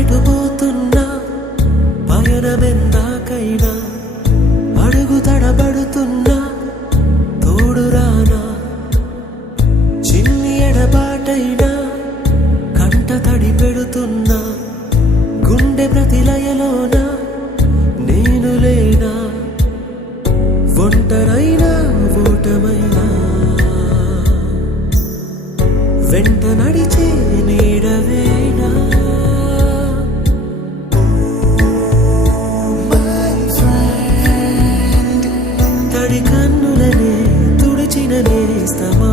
పెట్టుపోతున్నా పయనమెందాకైనా అడుగు తడబడుతున్నా తోడురానా చిన్ని ఎడబాటైనా కంట తడి పెడుతున్నా గుండె ప్రతిలయలోన నేను లేనా ఒంటరైనా ఓటమైనా వెంట నడిచే నీడవేనా తడి కన్నులనే తుడిచిన నేస్తమా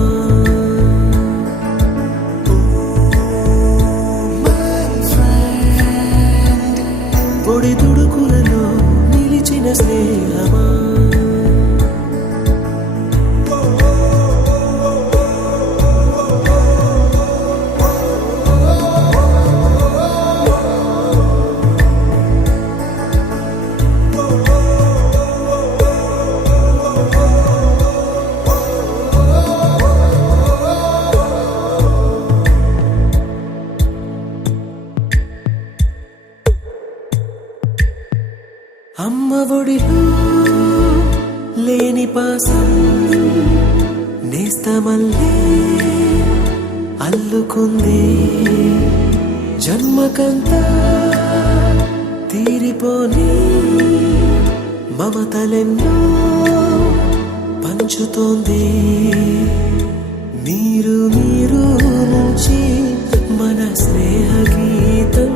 పొడి తుడుకులలో నిలిచిన స్నేహమా అమ్మ ఒడిలో లేని పాసం నేస్తమల్లే అల్లుకుంది జన్మకంతా తీరిపోని మమతలెన్నో పంచుతోంది మీరు మీరు నుంచి మన స్నేహ గీతం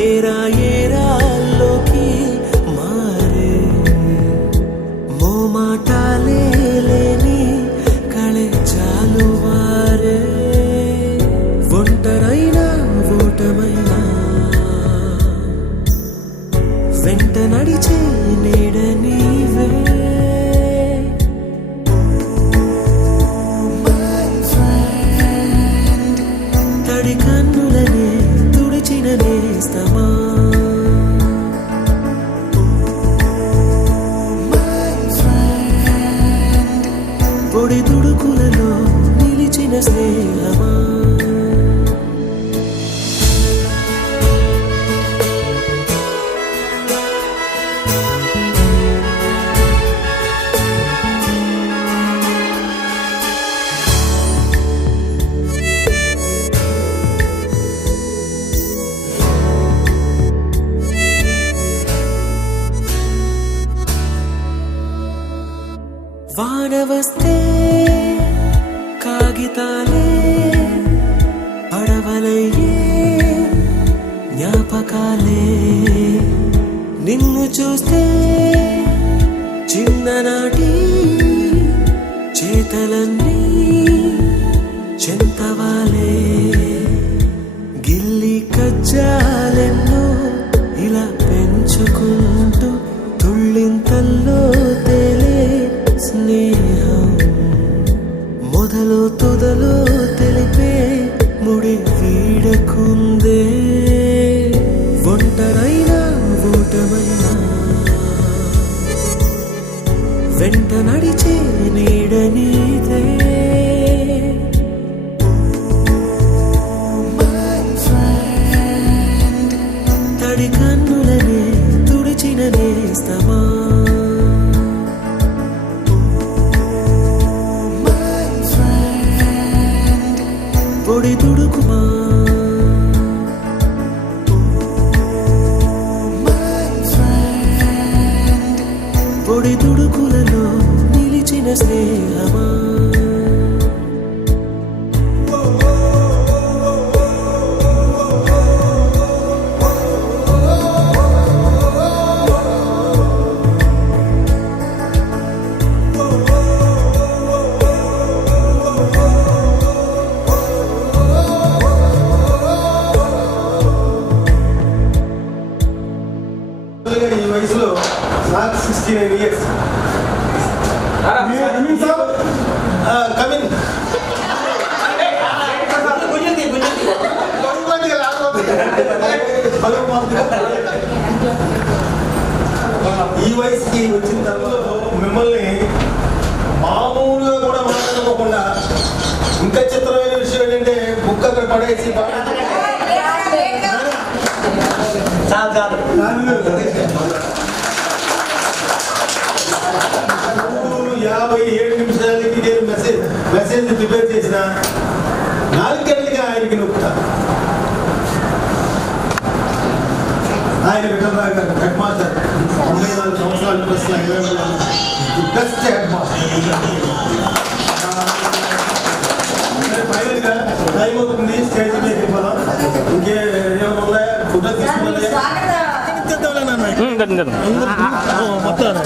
ఏరా ఏరాల్లోకి మాటాలే లేని కళే చాలు వారే ఒంటరైనా ఓటమైనా వెంట నడిచే నీడ నీవే తడి కన్నులనే తుడిచిన నేస్తమా పొడి తుడుకులలో నిలిచిన స్నేహమా వాన వస్తే కాగితాలే పడవలయ్యే జ్ఞాపకాలే నిన్ను చూస్తే చిన్ననాటి చేతలన్నీ చెంతవాలే గిల్లి కజ్జాలెన్నో ఇలా పెంచుకుంటూ తుళ్ళింతల్లో తేలే స్నేహం మొదలు తొదలు తెలిపే ముడి వీడకుందే ఒంటరైనా ఓటమైనా వెంట నడిచే నీడ నీదే తడి కన్నులనే తుడిచిన నేస్తమా పొడి తుడుకుమా పొడి తుడుకులలో నిలిచిన స్నేహమా ఈ వయసులో నాకు 69 years. కమిన్ ఈ వయసుకి వచ్చిన తర్వాత మిమ్మల్ని మామూలుగా కూడా మాట్లాడుకోకుండా ఇంకా చిత్రమైన విషయం ఏంటంటే బుక్ అక్కడ పడేసి 57 నిమిషాలకి నేను మెసేజ్ ప్రిపేర్ చేసిన 4 గంటలకి ఆయనకి నొక్కుతా. ఆయన విఠలరావు గారు హెడ్ మాస్టర్, 94 సంవత్సరాలు ప్లస్ బెస్ట్ హెడ్ మాస్టర్. ఫైనల్గా టైం అవుతుంది, స్టేజ్ మీద వెళ్ళిపోదాం. ఇంకేమైనా ఉన్నాయా? ఫుడ్ తీసుకోవాలి మొత్తం.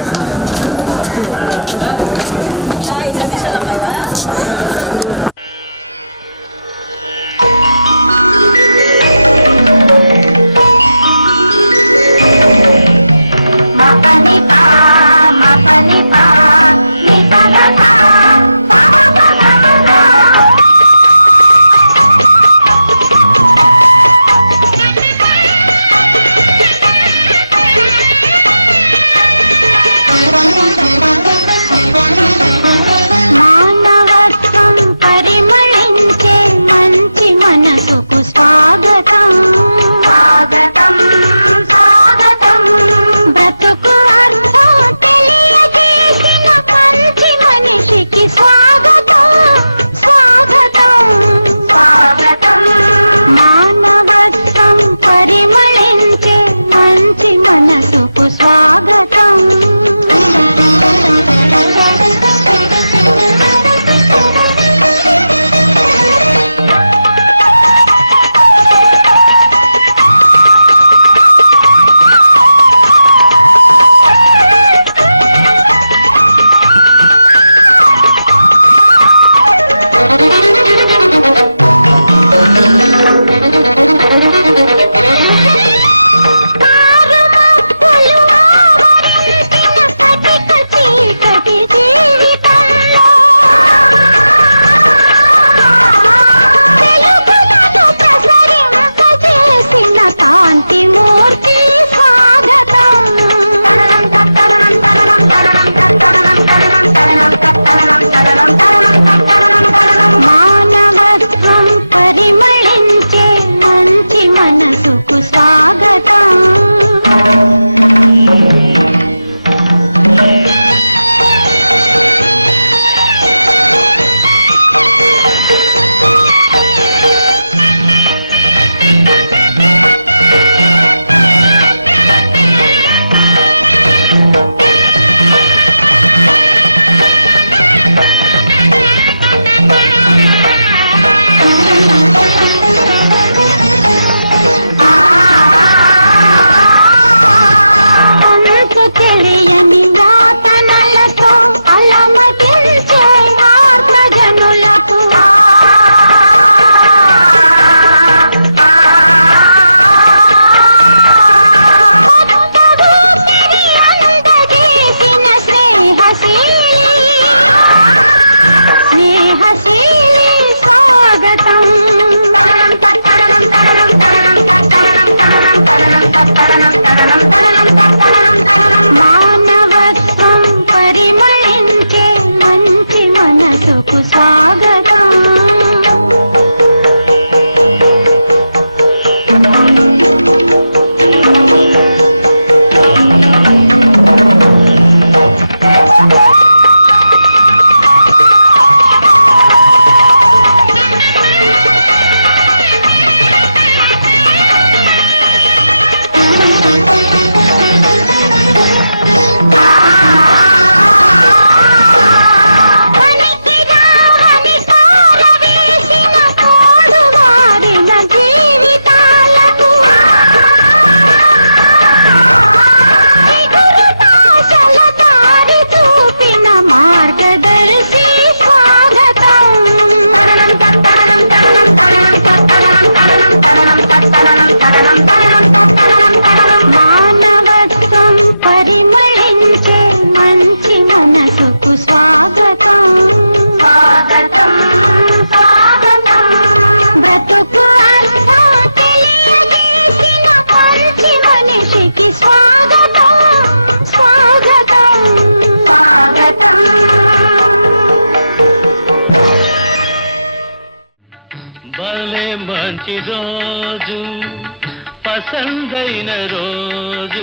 పసందైన రోజు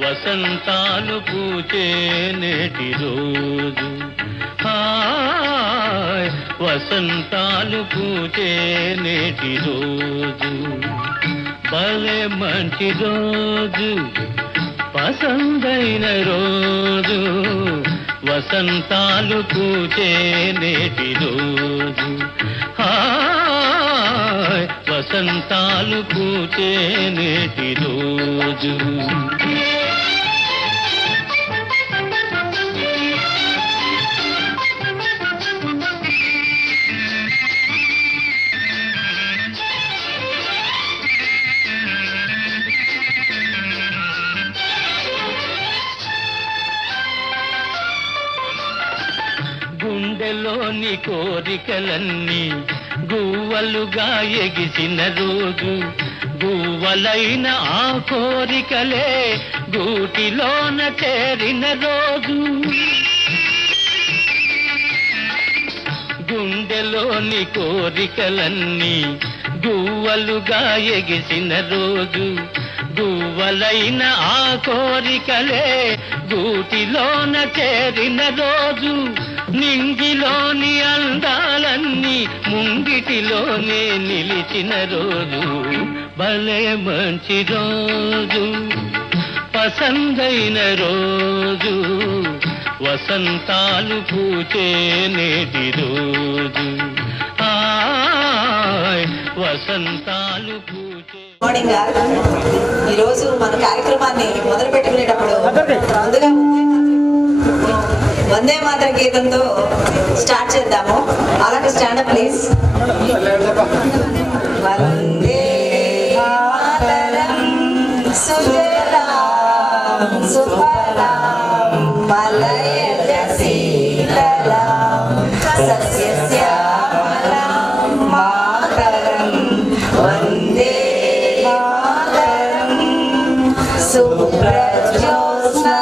వసంతాలు పూచే నేటి రోజు హాయ్ వసంతాలు పూచే నేటి రోజు భలే మంచి రోజు పసందైన రోజు వసంతాలు పూచే నేటి రోజు హాయ్ వసంతాలు పూచే నేటి రోజు గుండెలోని కోరికలన్నీ గువ్వలుగా ఎగిసిన రోజు గువ్వలైన ఆ కోరికలే గూటిలోన చేరిన రోజు గుండెలోని కోరికలన్నీ గువ్వలుగా ఎగిసిన రోజు గువ్వలైన ఆ కోరికలే గూటిలోన చేరిన రోజు నింగిలోని అందాలన్నీ ముంగిటిలోనే నిలిచిన రోజు భలే మంచి రోజు పసందైన రోజు వసంతాలు పూచే నేటి రోజు హాయ్ వసంతాలు పూచే. మార్నింగ్ ఈరోజు మన కార్యక్రమాన్ని మొదలు పెట్టుకునేటప్పుడు ముందుగా వందే మాతర గీతంతో స్టార్ట్ చేద్దాము. అలాగే స్టాండప్ ప్లీజ్. వందే మాతరం సుజలాం సుఫలాం మలయజ శీతలాం సస్యశ్యామలాం మాతరం వందే మాతరం సుప్రజ్యోత్స్నా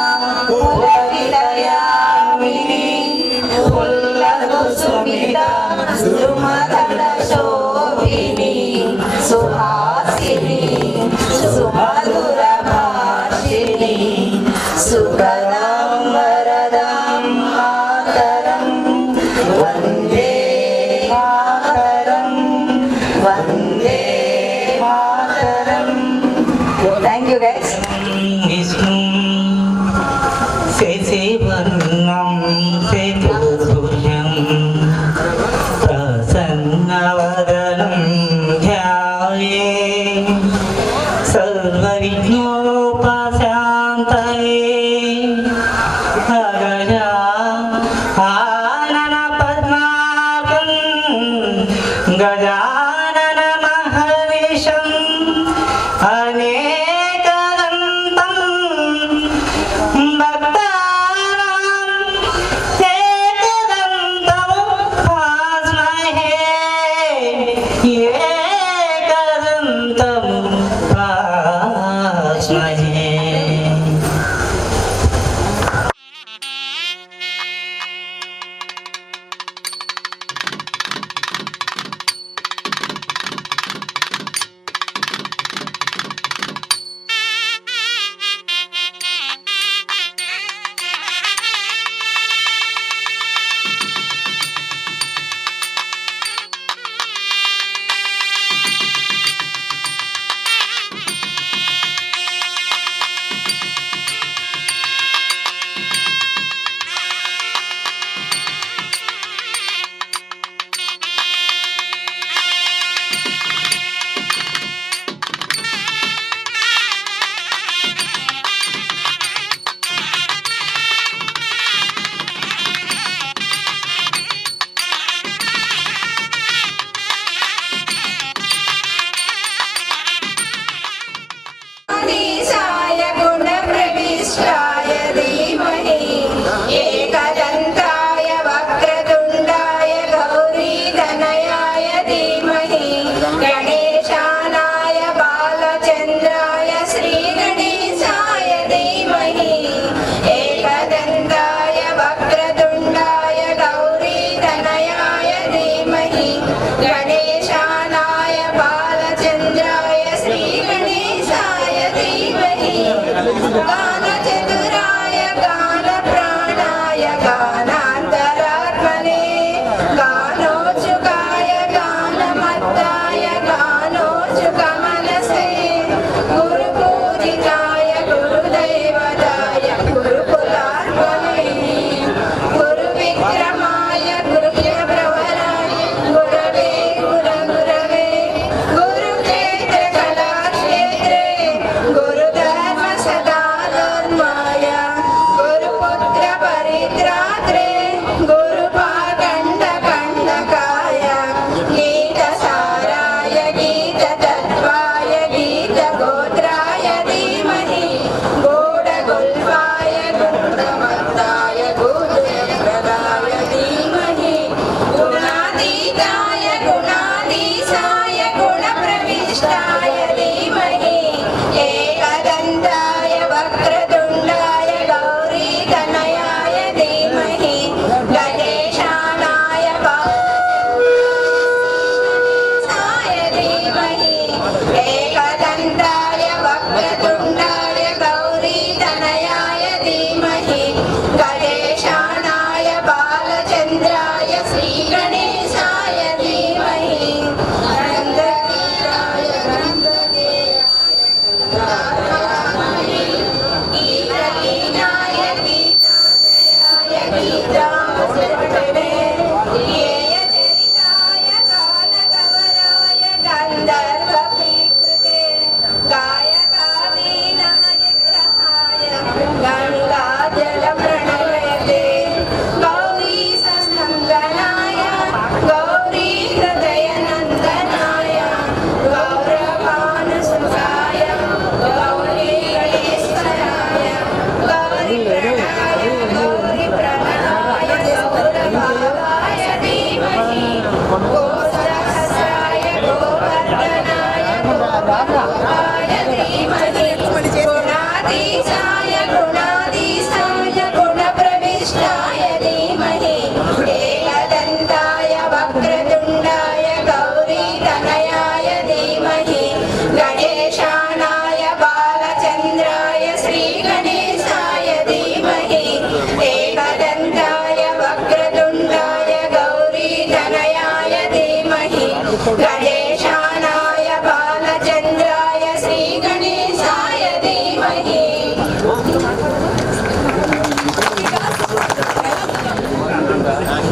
సుహాసిని సుమధుర భాషిని సుకలాం వరదాం మాతరం వందే మాతరం వందే మాతరం. Thank you guys. శశివర్ణం శశిభుజం ప్రసన్నవదనం ధ్యాయే సర్వవిఘ్నోపశాంతయే అగజా ఆనన పద్మాకం గజానన మహర్నిశం అనేకదంతం ఏకదంతం భాస్మహే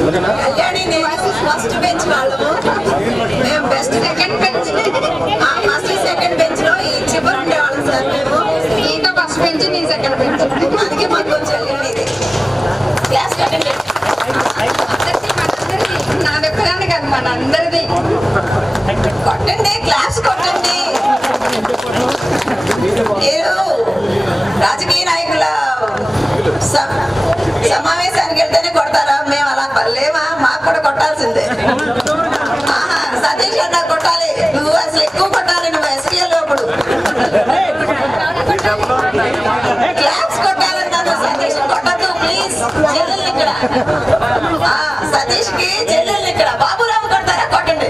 కళ్యాణి నేను ఫస్ట్ బెంచ్ వాళ్ళము, మేము బెస్ట్ సెకండ్ బెంచ్, ఆ ఫస్ట్ సెకండ్ బెంచ్ లో ఈ చివరి ఉండేవాళ్ళం సార్ మేము. ఇంకా ఫస్ట్ బెంచ్ నీ సెకండ్ బెంచ్, అందుకే మాకు కొంచెం కళ్యాణి క్లాస్ కట్టండి. నా దగ్గర కాదు మన అందరిది కొట్టండి, క్లాస్ కొట్టండి. నేను రాజకీయ నాయకుల సమావేశానికి వెళ్తేనే కొడతారా? మేము అలా లేవా? మాకు కూడా కొట్టాల్సిందే. సతీష్ అన్న కొట్టాలి, నువ్వు అసలు ఎక్కువ కొట్టాలి, నువ్వు ఎస్పీఎల్ అప్పుడు క్లాస్ కొట్టాలన్నాను. సతీష్ కొట్టద్దు ప్లీజ్, చెల్లెల్ని ఇక్కడ సతీష్ కి చెల్లెల్ని ఇక్కడ బాబురావు కొడతారా? కొట్టండి.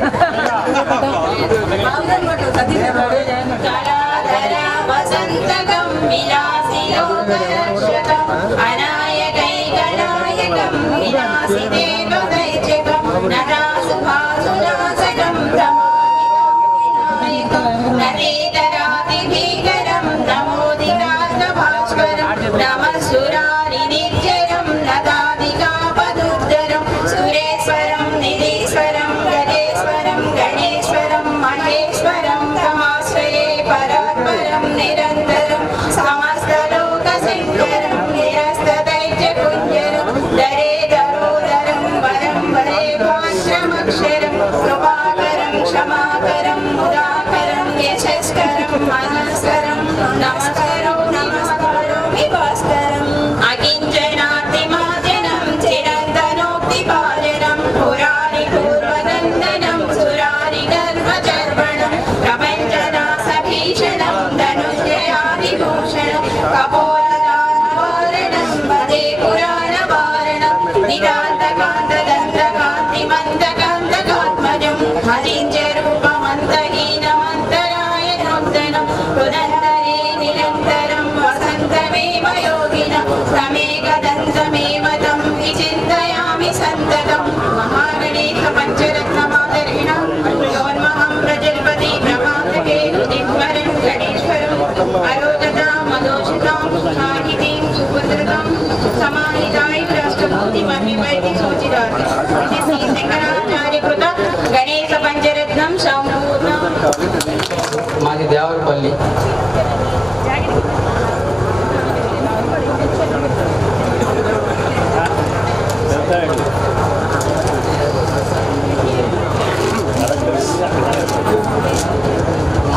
గణేశ పంచరత్నం మాది దేవరపల్లి.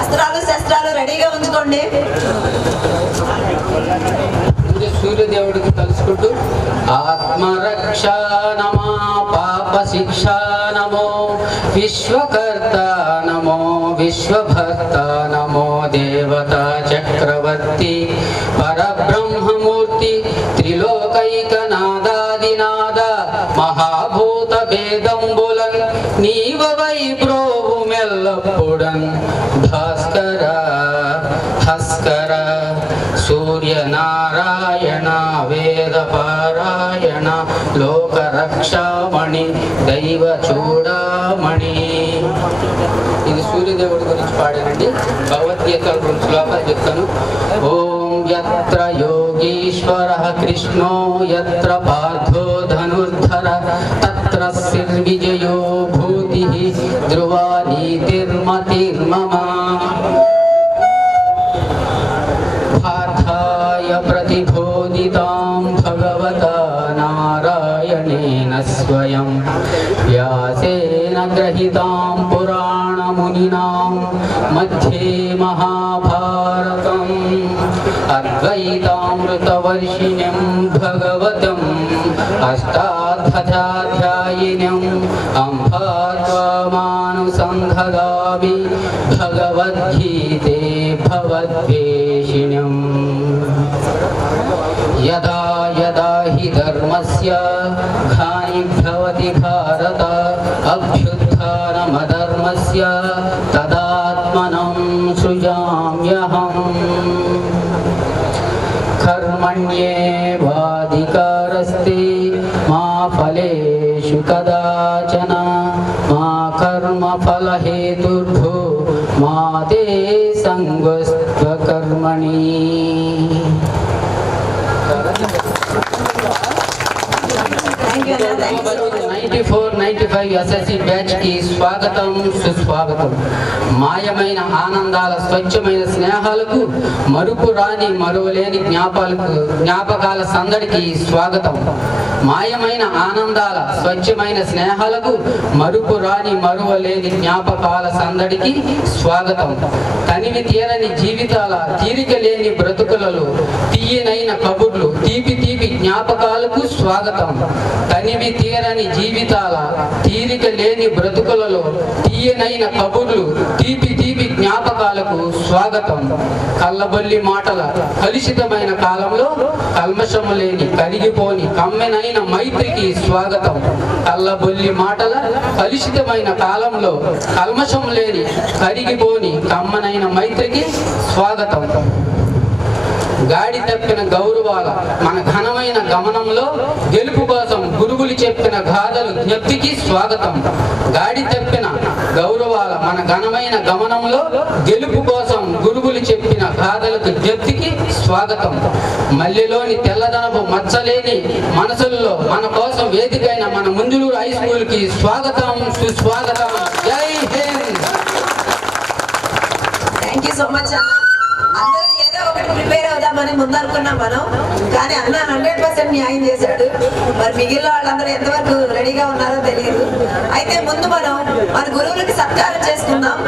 అస్త్రాలు శస్త్రాలు రెడీగా ఉంచుకోండి. సూర్యదేవుడికి తలుసుకుంటూ ఆత్మరక్ష నమో, పాప శిక్ష నమో, విశ్వకర్త నమో, విశ్వభర్త నమో, దేవతా చక్రవర్తి పరబ్రహ్మమూర్తి త్రిలోకైకనాదాదినాద మహాభూత భేదంబులన్ నీవవై బ్రోవు మెల్లప్పుడన్ భాస్కర హస్కర సూర్యనారాయణ వేద పారాయణ లోకరక్షామణి దైవ చూడామణి. ఇది సూర్యదేవుడి గురించి పాడానండి. భగవద్గీత గురించి శ్లోకాలు చెప్తాను. ఓం యత్ర యోగీశ్వరః కృష్ణో యత్ర పార్థో ధనుర్ధర తత్ర విజయో భూతిః ధ్రువా నీతిర్మతిర్మమ. प्रतिबोधितां भगवता नारायणेन स्वयं व्यासेन ग्रहीतां पुराणमुनिनां मध्ये महाभारतम् अद्वैतामृतवर्षिणीं भगवतम् अष्टादशाध्यायिनीम् अम्भात्वामानुसन्धदामि भगवद्गीते भवद्वेषिणीम्. यदा यदा हि धर्मस्य ग्लानिर्भवति भारत अभ्युत्थानमधर्मस्य तदात्मनं सृजाम्यहम्. कर्मण्येवाधिकारस्ते मा फलेषु कदाचन मा कर्मफलहेतुर्भो मा ते संगस्त्वकर्मणि. Thank you. 94-95 ఎస్ఎస్సి బ్యాచ్ కి స్వాగతం సుస్వాగతం. మాయమైన ఆనందాల స్వచ్ఛమైన స్నేహాలకు మరుపు రాని మరువలేని జ్ఞాపకాల సందడికి స్వాగతం. మాయమైన ఆనందాల స్వచ్ఛమైన స్నేహాలకు మరుపు రాని మరువలేని జ్ఞాపకాల సందడికి స్వాగతం. తనివి తీరని జీవితాల తీరిక లేని బ్రతుకులలో తీయనైన కబుర్లు తీపి తీపి జ్ఞాపకాలకు స్వాగతం. తనివి తీరని జీవితాల తీరిక లేని బ్రతుకులలో తీయనైన కబుర్లు తీపి తీపి జ్ఞాపకాలకు స్వాగతం. కళ్ళబొల్లి మాటల కలుషితమైన కాలంలో కల్మషము లేని కరిగిపోని కమ్మెనైన మైత్రికి స్వాగతం. కళ్ళబొల్లి మాటల కలుషితమైన కాలంలో కల్మషం లేని కరిగిపోని కమ్మనైన మైత్రికి స్వాగతం. గాడి తప్పిన గౌరవాల మన ఘనమైన గమనంలో గెలుపు కోసం గురువులు చెప్పిన గాథలు జ్ఞప్తికి స్వాగతం. గాడి తప్పిన గౌరవాల మన ఘనమైన గమనంలో గెలుపు కోసం గురువులు చెప్పిన గాథలకు జ్ఞప్తికి స్వాగతం. మల్లెలోని తెల్లదనపు మచ్చలేని మనసుల్లో మన కోసం వేదికైన మన ముంజులూరు హై స్కూల్ కి స్వాగతం సుస్వాగతం. జై Hind. Thank you so much. అందరూ ఏదో ఒకటి ప్రిపేర్ అవుదామని ముందు అనుకున్నాం మనం, కానీ అన్న 100% న్యాయం చేశాడు. మరి మిగిలిన వాళ్ళందరూ ఎంతవరకు రెడీగా ఉన్నారో తెలియదు. అయితే ముందు మనం మన గురువులకి సత్కారం చేసుకుందాం.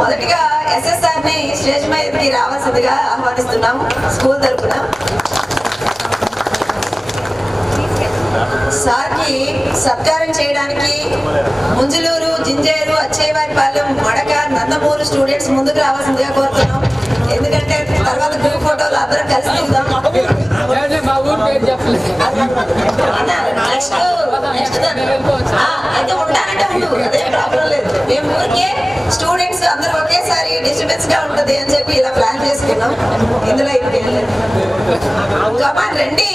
మొదటిగా SSR ని స్టేజ్ మీదకి రావాల్సిందిగా ఆహ్వానిస్తున్నాం స్కూల్ తరఫున. సార్కి సత్కారం చేయడానికి ముంజులూరు, జింజేరు, అచ్చేవారిపాలెం, మడక, నందమూరు స్టూడెంట్స్ ముందుకు రావాల్సిందిగా కోరుతున్నాం. ఎందుకంటే తర్వాత గ్రూప్ ఫోటోలు అందరం కలిసి దిగుదాం. అయితే ఉంటానంటే ఉండు, అదే ప్రాబ్లం లేదు. మేము ఊరికే స్టూడెంట్స్ అందరూ ఒకేసారి డిస్టర్బెన్స్ గా ఉంటది అని చెప్పి ఇలా ప్లాన్ చేసుకున్నాం. ఇందులో ఇది కమాన్ రండి.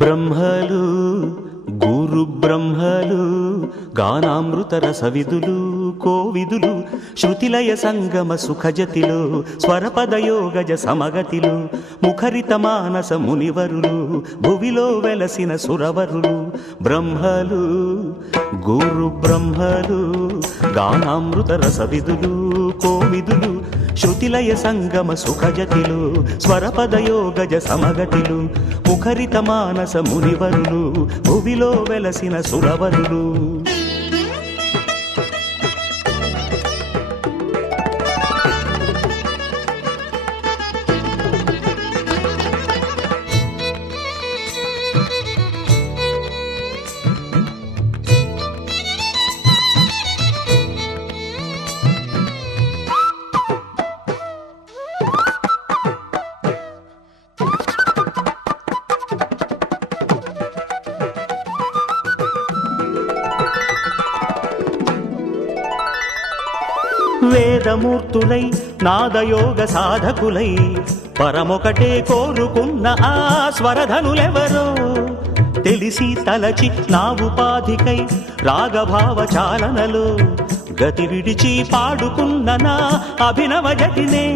బ్రహ్మలు గురు బ్రహ్మలు గానామృత రసవిదులు కోవిదులు శృతిలయ సంగమ సుఖజతిలో స్వరపదయోగజ సమగతిలో ముఖరిత మానస మునివరులు భువిలో వెలసిన సురవరులు. బ్రహ్మలు గురు బ్రహ్మలు గానామృత రసవిదులు కోవిదులు శృతిలయ సంగమ సుఖజతిలో స్వరపదయోగజ సమగతిలు ముఖరిత మానస మునివరులు భువిలో వెలసిన సురవరులు. వేదమూర్తులై నాదయోగ సాధకులై పరమొకటే కోరుకున్న ఆ స్వరధనులెవరో తెలిసి తలచి నా ఉపాధికై రాగభావ చాలనలో గతి విడిచి పాడుకున్న నా అభినవ జతినే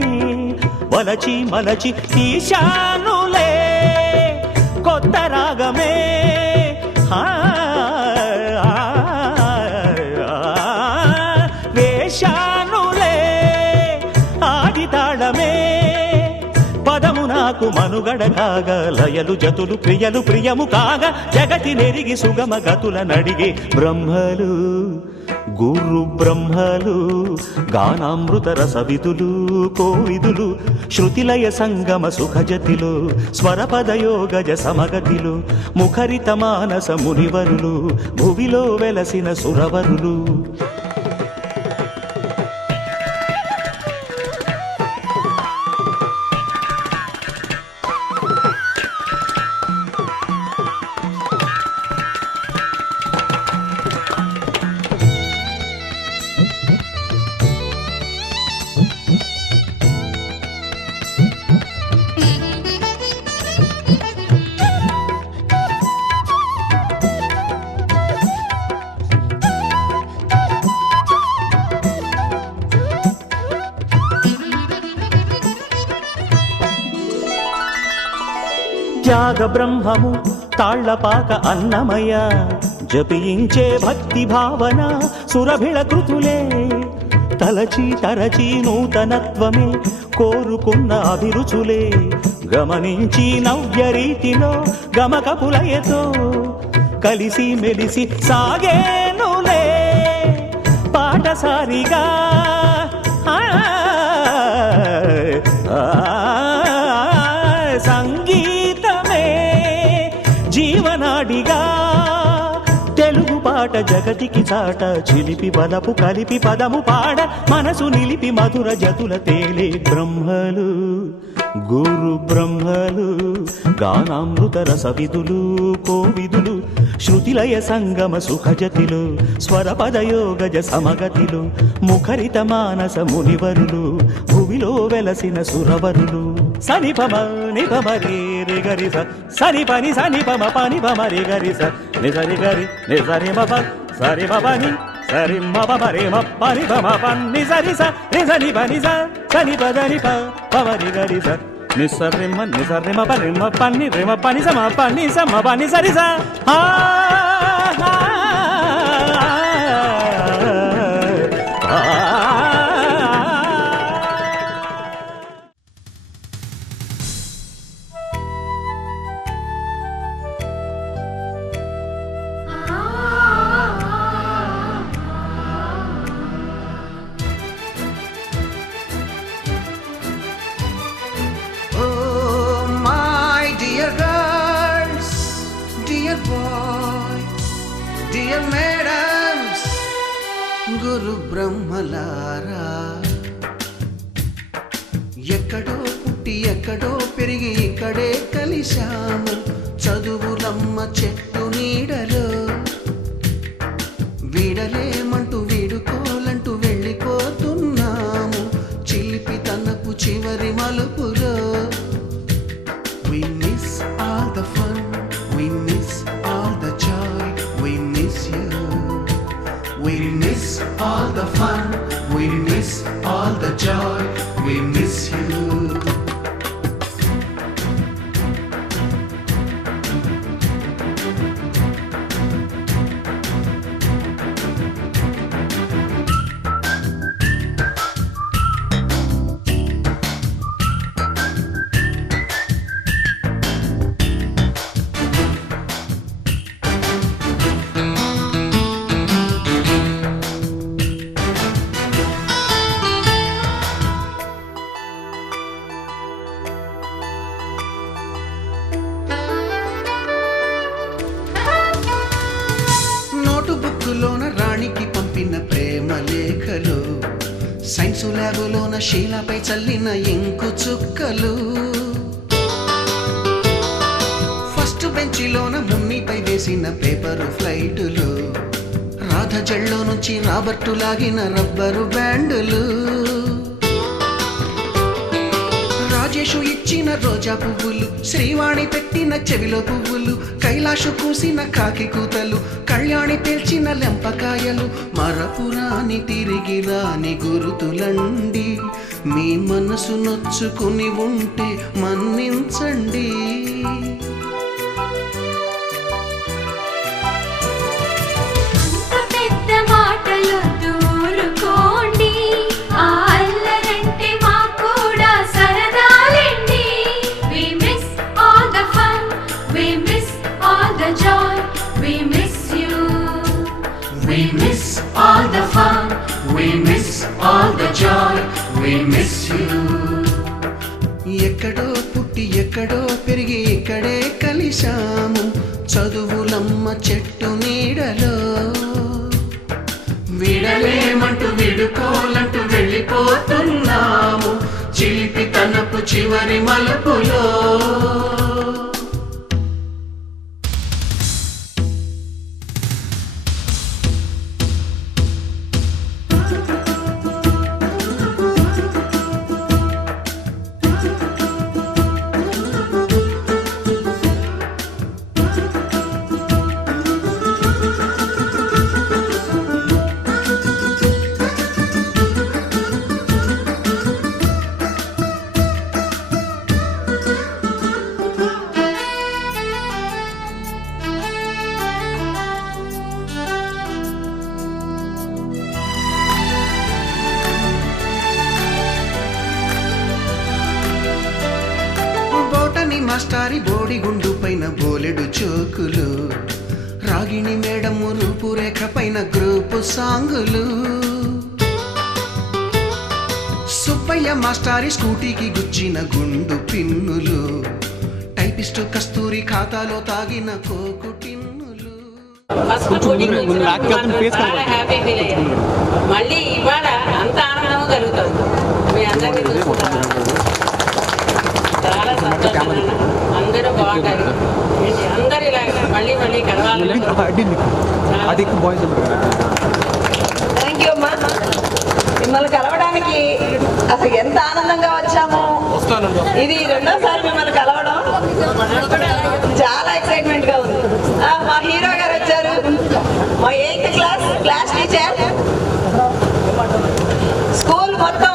వలచి మలచి ఈశానులే కొత్త రాగమే వేశానులే ఆది తాళమే పదము నాకు మనుగడ కాగా లయలు జతులు క్రియలు ప్రియము కాగా జగతి నెరిగి సుగమ గతుల నడిగే. బ్రహ్మలు గురు బ్రహ్మలు గానామృత రసవిదులు కోవిదులు శృతిలయ సంగమ సుఖజతిలో స్వరపదయోగజ సమగతిలో ముఖరిత మానస మునివరులు భువిలో వెలసిన సురవరులు. త్యాగ బ్రహ్మము తాళ్లపాక అన్నమయ జపించే భక్తి భావన సురభిళ కృతులే తలచి తరచి నూతనత్వమే కోరుకున్న అభిరుచులే గమనించి నవ్య రీతిలో గమకపులయతో కలిసి మెలిసి సాగేనులే పాటసారిగా సంగీతమే జీవనాడిగా తెలుగు పాట జగతికి చాట చిలిపి బలపు కలిపి పదము పాడ మనసు నిలిపి మధుర జతుల తేలే బ్రహ్మలు గురు బ్రహ్మలు గానామృత రసవిధులు కోవిదులు శృతిలయ సంగమ సుఖజతిలు స్వరపదయోగజ సమగతిలు ముఖరిత మానస మునివరులు భువిలో వెలసిన సురవరులు సనిపమ నిపమ రే గరిస సనిపని సనిపమ పని పమ రే గరిస నిసరి గరి నిసరి మప సరి మపని సరి మప రే మప్పని పమ పన్ని సరి స నిసని పని స సని పదని పవరి గరిస నిసరిమ నిసరిమ పరిమ పన్ని రిమ పని సమ పని సమ పని సరి స గురు బ్రహ్మలారా ఎక్కడో పుట్టి ఎక్కడో పెరిగి ఇక్కడే కలిశాము చదువులమ్మ చెట్టు నీడలో వీడలేమంటూ వీడుకోలంటూ వెళ్ళిపోతున్నాము చిలిపి తనపు చివరి మలుపులో We miss all the fun, we miss all the joy, we miss you. We miss all the fun, we miss all the joy, we miss you. బుక్కులోన రాణికి పంపిన ప్రేమ లేఖలు సైన్సు ల్యాబులోన శీలపై చల్లిన ఇంకు చుక్కలు ఫస్ట్ బెంచిలోన మున్నిపై వేసిన పేపరు ఫ్లైటులు రాధ జల్లో నుంచి రాబర్టు లాగిన rubber బ్యాండులు Rajesh ఇచ్చిన రోజా పువ్వులు శ్రీవాణి పెట్టిన చెవిలో పువ్వులు కైలాషు కూసిన కాకి కూతలు కళ్యాణి పేల్చిన లెంపకాయలు మరపురాని తిరిగి రాని గురుతులండి మీ మనసు నొచ్చుకుని ఉంటే మన్నించండి We miss all the fun, we miss all the joy, we miss you. ఎక్కడో పుట్టి ఎక్కడో పెరిగి ఇక్కడే కలిశాము చదువులమ్మ చెట్టు నీడలో విడలేమంటూ విడుకోలంటూ వెళ్ళిపోతున్నాము చిలిపి తనపు చివరి మలుపులో మాస్టారి బోడిగుండు పైన బోలెడు చోకులు, రాగిణి మేడము రూపురేఖ పైన గ్రూపు సాంగులు, సుబ్బయ్య మాస్టారి స్కూటీకి గుచ్చిన గుండు పిన్నులు, టైపిస్టు కస్తూరి ఖాతాలో తాగిన కోకు టిన్నులు. మళ్ళీ ఇవాళ అంత ఆనందం కలుగుతుంది. మీ అందరికీ చూసుకుంటారు, చాలా సంతోషం. అందరూ బాగుంటారు. అందరు ఇలా మళ్ళీ మళ్ళీ కలవాలి. థ్యాంక్ యూ అమ్మా. మిమ్మల్ని కలవడానికి అసలు ఎంత ఆనందంగా వచ్చాము. ఇది రెండోసారి మిమ్మల్ని కలవడం చాలా ఎక్సైట్మెంట్ గా ఉంది. మా హీరో గారు వచ్చారు, మా 8th క్లాస్ టీచర్. స్కూల్ మొత్తం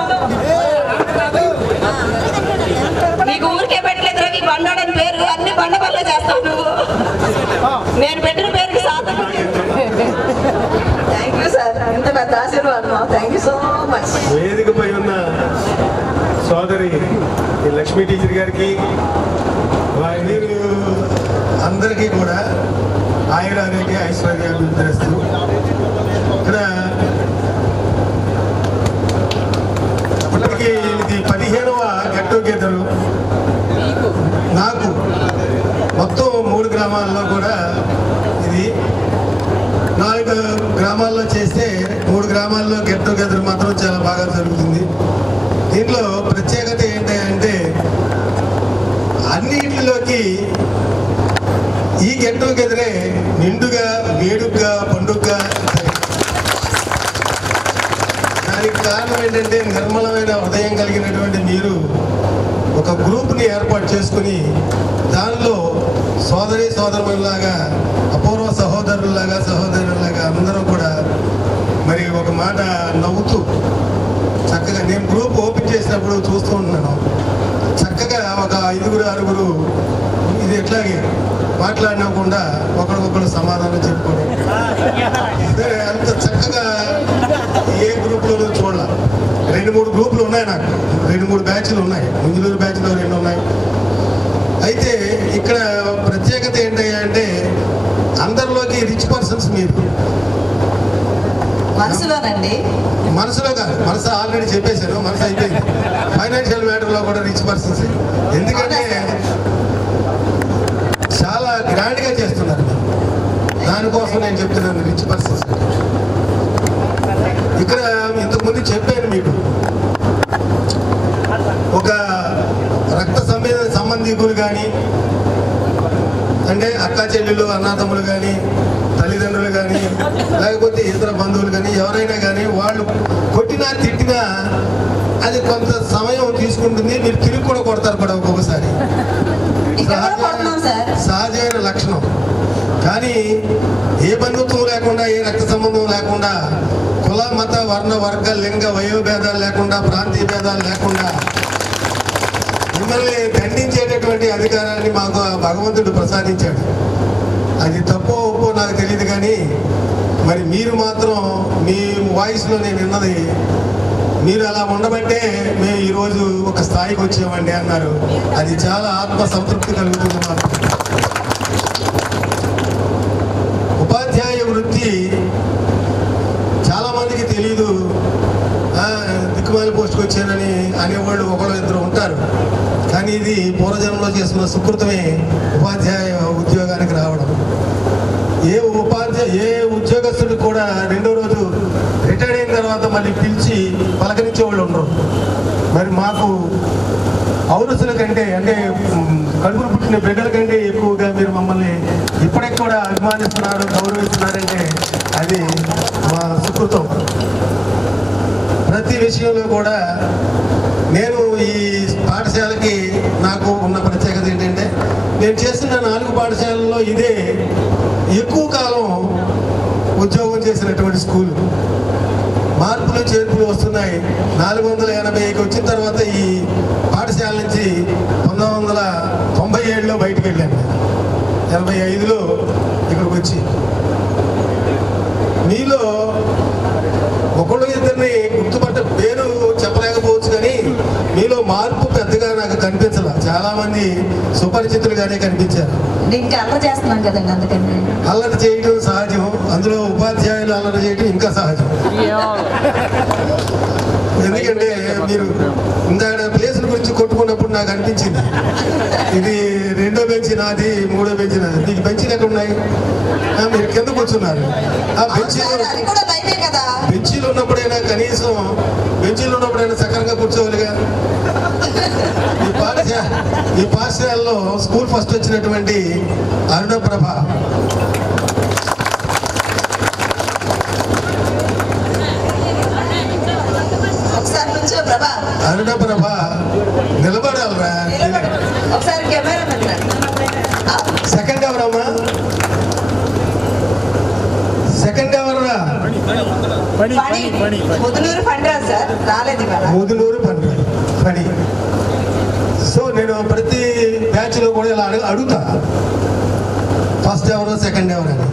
నీకు ఊరికే పెట్టలేదు రవి, బండోడని పేరు అన్ని బండ పనులు చేస్తావు నువ్వు. నేను పెట్టిన పేరుకి సాధన. థ్యాంక్ యూ సార్, ఎంత పెద్ద ఆశీర్వాదం. Thank you so much. వేదికపై ఉన్న సోదరి లక్ష్మీ టీచర్ గారికి, మీరు అందరికీ కూడా ఆయురారోగ్య ఐశ్వర్యాలు తెలుస్తూ ఇక్కడ అప్పటికి ఇది 15వ గెట్ టుగెదర్. నాకు మొత్తం 3 గ్రామాల్లో కూడా ఇది 4 గ్రామాల్లో చేస్తే 3 గ్రామాల్లో గెట్ టుగెదర్ మాత్రం చాలా బాగా జరుగుతుంది. దీంట్లో ప్రత్యేకత ఏంటంటే అన్నింటిలోకి ఈ గెట్ టుగెదరే నిండుగా వేడుగ్గా పండుగగా. దానికి కారణం ఏంటంటే నిర్మలమైన హృదయం కలిగినటువంటి మీరు ఒక గ్రూప్ని ఏర్పాటు చేసుకుని దానిలో సోదరి సోదరులాగా, అపూర్వ సహోదరులాగా అందరూ కూడా మరి ఒక మాట నవ్వుతూ చక్కగా, నేను గ్రూప్ ఓపెన్ చేసినప్పుడు చూస్తూ ఉన్నాను, చక్కగా ఒక 5-6 ఇది ఎట్లాగే మాట్లాడినకుండా ఒకరికొకరు సమాధానం చెప్పుకోవడం. సరే, అంత చక్కగా ఏ గ్రూప్లోనూ చూడాల. 2-3 గ్రూపులు ఉన్నాయి, నాకు 2-3 బ్యాచ్లు ఉన్నాయి. ముంజలూరు బ్యాచ్లో 2 ఉన్నాయి. అయితే ఇక్కడ ప్రత్యేకత ఏంటంటే అందరిలోకి రిచ్ పర్సన్స్. మీరు మనసులోనండి, మనసులో కాదు, మనసు ఆల్రెడీ చెప్పేశాను, మనసు అయిపోయింది. ఫైనాన్షియల్ మ్యాటర్లో కూడా రిచ్ పర్సన్స్. ఎందుకంటే చాలా గ్రాండ్గా చేస్తున్నారు. దానికోసం నేను చెప్తున్నాను రిచ్ పర్సన్స్. ఇక్కడ ఇంతకుముందు చెప్పాను మీకు, ఒక రక్త సంబంధికులు కానీ, అంటే అక్కా చెల్లెళ్ళు అన్నాతమ్ములు కానీ, తల్లిదండ్రులు కానీ, లేకపోతే ఇతర బంధువులు కానీ, ఎవరైనా కానీ వాళ్ళు కొట్టినా తిట్టినా అది కొంత సమయం తీసుకుంటుంది. మీరు తిరిగి కూడా కొడతారు కూడా ఒక్కొక్కసారి, సహజమైన లక్షణం. కానీ ఏ బంధుత్వం లేకుండా, ఏ రక్త సంబంధం లేకుండా, కుల మత వర్ణ వర్గ లింగ వయోభేదాలు లేకుండా, ప్రాంతీయ భేదాలు లేకుండా మిమ్మల్ని దండించేటటువంటి అధికారాన్ని మాకు భగవంతుడు ప్రసాదించాడు. అది తప్పో ఒప్పో నాకు తెలియదు, కానీ మరి మీరు మాత్రం మీ వాయిస్లో నేను విన్నది, మీరు అలా ఉండబట్టే మేము ఈరోజు ఒక స్థాయికి వచ్చామండి అన్నారు. అది చాలా ఆత్మ సంతృప్తి కలుగుతుంది మాకు. ఉపాధ్యాయ వృత్తి చాలామందికి తెలీదు. దిక్కుమాలి పోస్టుకు వచ్చానని అనేవాళ్ళు 1-2 ఉంటారు. కానీ ఇది పూర్వజన్మలో చేసుకున్న సుకృతమే ఉపాధ్యాయ ఉద్యోగానికి రావడం. ఏ ఉద్యోగస్తుడు కూడా 2వ రోజు రిటైర్డ్ అయిన తర్వాత మళ్ళీ పిలిచి పలకరించే వాళ్ళు ఉండరు. మరి మాకు ఔరసుల కంటే, అంటే కడుపును పుట్టిన బిడ్డల కంటే ఎక్కువగా మీరు మమ్మల్ని ఇప్పటికి కూడా అభిమానిస్తున్నారు, గౌరవిస్తున్నారంటే అది మా సుకృతం. ప్రతి విషయంలో కూడా నేను ఈ పాఠశాలకి నాకు ఉన్న ప్రత్యేకత ఏంటంటే, నేను చేసిన 4 పాఠశాలల్లో ఇదే ఎక్కువ కాలం ఉద్యోగం చేసినటువంటి స్కూల్. మార్పులు చేర్పులు వస్తున్నాయి. 480కి వచ్చిన తర్వాత ఈ పాఠశాల నుంచి 1997లో బయటకు వెళ్ళాను. 85లో ఇక్కడికి వచ్చి మీలో 1-2 గుర్తుపట్ట పేరు చెప్పలేకపోవచ్చు, కానీ మీలో మార్పు పెద్దగా నాకు కనిపించలా. చాలా మంది సుపరిచితులుగానే కనిపించారు. ఇంకా అల్లరి చేస్తున్నాం కదండి, అందుకని అల్లరి చేయడం సహజం, అందులో ఉపాధ్యాయులు అల్లరి చేయడం ఇంకా సహజం. ఎందుకంటే మీరు ఇందాక ప్లేసుల గురించి కొట్టుకున్నప్పుడు నాకు అనిపించింది, ఇది 2వ బెంచ్ నాది, 3వ బెంచ్ నాది. మీకు బెంచీలు ఎక్కడ ఉన్నాయి? మీరు కింద కూర్చున్నారు. ఆ బెంచీలు ఉన్నప్పుడైనా కనీసం సక్రంగా కూర్చోవాలిగా. ఈ పాఠశాలలో స్కూల్ ఫస్ట్ వచ్చినటువంటి అరుణప్రభ నిలబడాలరా. సెకండ్ ఎవరమ్మా? సెకండ్ ఎవరురా? ముదునూరు పని. సో నేను ప్రతి బ్యాచ్ లో కూడా ఇలా అడుగుతా, ఫస్ట్ ఎవరు సెకండ్ ఎవరని.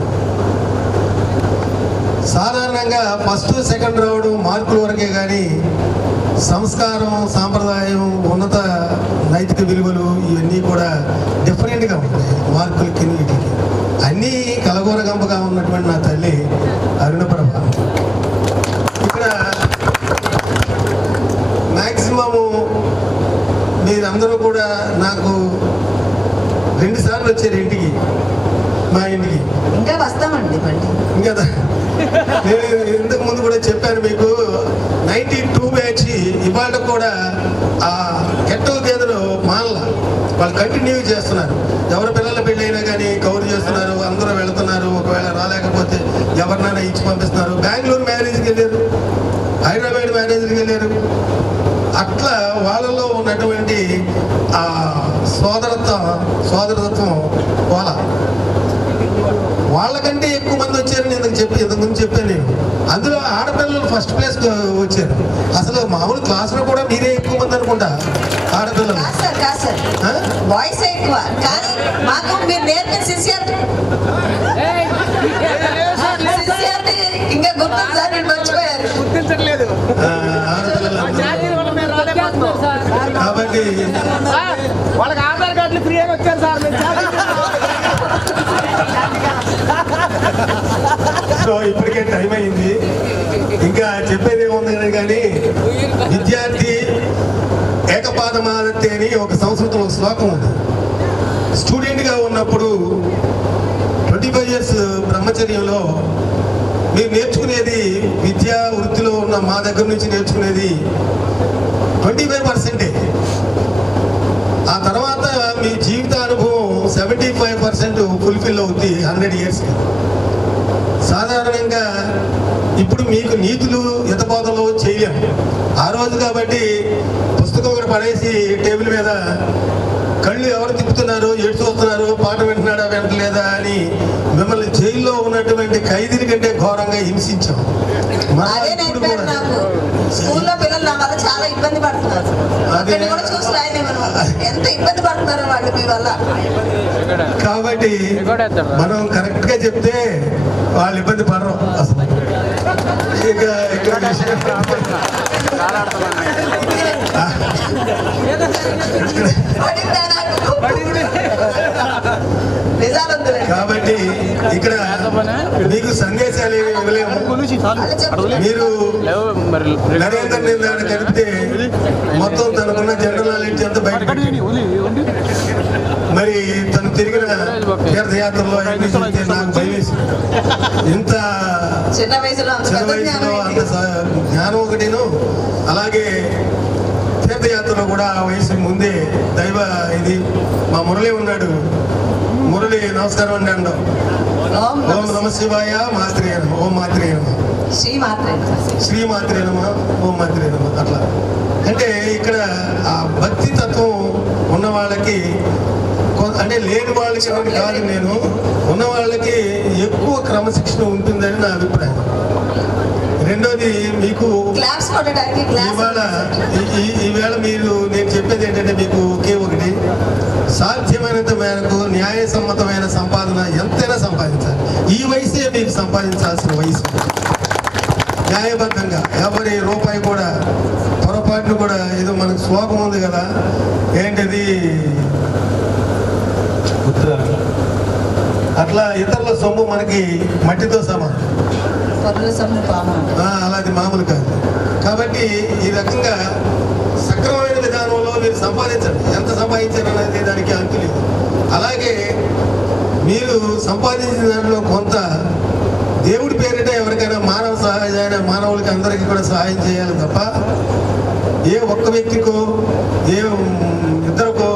సాధారణంగా ఫస్ట్ సెకండ్ రావడం మార్కుల వరకే కానీ సంస్కారం, సాంప్రదాయం, ఉన్నత నైతిక విలువలు ఇవన్నీ కూడా డిఫరెంట్గా ఉంటాయి. మార్కులకి వీటికి అన్నీ కలగూరగంపగా ఉన్నటువంటి నా తల్లి అరుణప్రభ. ఇక్కడ మ్యాక్సిమము మీరందరూ కూడా నాకు 2 సార్లు వచ్చారు ఇంటికి, మా ఇంటికి. ఇంకా వస్తామండి మళ్ళీ. ఇంకా నేను ఇంతకు ముందు కూడా చెప్పాను మీకు, 92 బ్యాచ్ ఇవాళ కూడా ఆ గెట్ టుగెదర్ మానల వాళ్ళు కంటిన్యూ చేస్తున్నారు. ఎవరి పిల్లల పెళ్ళైనా కానీ కవర్ చేస్తున్నారు, అందరూ వెళుతున్నారు. ఒకవేళ రాలేకపోతే ఎవరినైనా ఇచ్చి పంపిస్తున్నారు. బెంగళూరు మ్యారేజ్కి వెళ్ళారు, హైదరాబాద్ మ్యారేజ్కి వెళ్ళారు. అట్లా వాళ్ళలో ఉన్నటువంటి ఆ సోదరత్వం వాళ్ళకంటే ఎక్కువ మంది వచ్చారని ఇంతకుముందు చెప్పాను నేను. అందులో ఆడపిల్లలు ఫస్ట్ ప్లేస్ వచ్చారు. అసలు మామూలు క్లాసులో కూడా మీరే ఎక్కువ మంది అనుకుంటా ఆడపిల్లలు. వాయిస్ ఎక్కువ కానీ మాకు మీరు నేర్పిన సిన్సియారిటీ ఇంకా గుర్తుంది సార్, మీరు మర్చిపోయారు. కాబట్టి వాళ్ళకి ఆధార్ కార్డులు ఫ్రీగా వచ్చారు సార్. సో ఇప్పటికే టైం అయింది, ఇంకా చెప్పేది ఏముంది కానీ విద్యార్థి ఏకపాదమాదత్తే అని ఒక సంస్కృతంలో శ్లోకం ఉంది. స్టూడెంట్గా ఉన్నప్పుడు 25 years బ్రహ్మచర్యంలో మీరు నేర్చుకునేది, విద్యా వృత్తిలో ఉన్న మా దగ్గర నుంచి నేర్చుకునేది 25%. ఆ తర్వాత మీ జీవిత అనుభవం 75% ఫుల్ఫిల్ అవుతుంది 100 years. సాధారణంగా ఇప్పుడు మీకు నీతులు ఎతపోతలు చేయలేము ఆ రోజు. కాబట్టి పుస్తకం ఒకటి పడేసి టేబుల్ మీద కళ్ళు ఎవరు తిప్పుతున్నారు, ఎటు చూస్తున్నారు, పాట వింటున్నాడా వింటలేదా అని మిమ్మల్ని జైల్లో ఉన్నటువంటి ఖైదీల కంటే ఘోరంగా హింసించాం. స్కూల్లో పిల్లలు నా వల్ల చాలా ఇబ్బంది పడుతున్నారు. ఎంత ఇబ్బంది పడుతున్నారో వాళ్ళు మీ వల్ల. కాబట్టి మనం కరెక్ట్ గా చెప్తే వాళ్ళు ఇబ్బంది పడరు అసలు. కాబట్టి ఇక్కడ మీకు సందేశాలు ఏమి ఇవ్వలేము. మీరు నరేంద్ర కలిపితే మొత్తం తనకున్న జనరల్ నాలెడ్జ్ అంతా బయట. మరి తను తిరిగిన తీర్థయాత్రలో నాకు భయమేసి, ఇంత చిన్న వయసులో అంత జ్ఞానం ఒకటిను, అలాగే తీర్థయాత్రలో కూడా ఆ వయసు ముందే దైవ ఇది. మా మురళి ఉన్నాడు, మురళి నమస్కారం అండి అండం. ఓం నమ శివాయ మాత్రే నమ, ఓం మాత్రే నమ, శ్రీమాత్రే నమ, ఓం మాత్రే నమ. అట్లా అంటే ఇక్కడ ఆ భక్తి తత్వం ఉన్న వాళ్ళకి, అంటే లేని వాళ్ళకి కాదు, నేను ఉన్న వాళ్ళకి ఎక్కువ క్రమశిక్షణ ఉంటుందని నా అభిప్రాయం. రెండోది, మీకు ఈవేళ మీరు నేను చెప్పేది ఏంటంటే, మీకు ఒకే ఒకటి, సాధ్యమైనంత మేరకు న్యాయసమ్మతమైన సంపాదన ఎంతైనా సంపాదించాలి. ఈ వయసే మీకు సంపాదించాల్సిన వయసు. న్యాయబద్ధంగా ఎవరి రూపాయి కూడా పొరపాటును కూడా, ఏదో మనకు శ్లోకం ఉంది కదా, ఏంటది, అట్లా ఇతరుల సొమ్ము మనకి మట్టితో సమానం. అలాది మామూలు కాదు. కాబట్టి ఈ రకంగా సక్రమమైన విధానంలో మీరు సంపాదించండి. ఎంత సంపాదించారు అనేది దానికి అంతు లేదు. అలాగే మీరు సంపాదించిన దాంట్లో కొంత దేవుడి పేరిట ఎవరికైనా మానవ సహాయమైన మానవులకి అందరికీ కూడా సహాయం చేయాలి తప్ప ఏ ఒక్క వ్యక్తికో ఏ ఇద్దరికో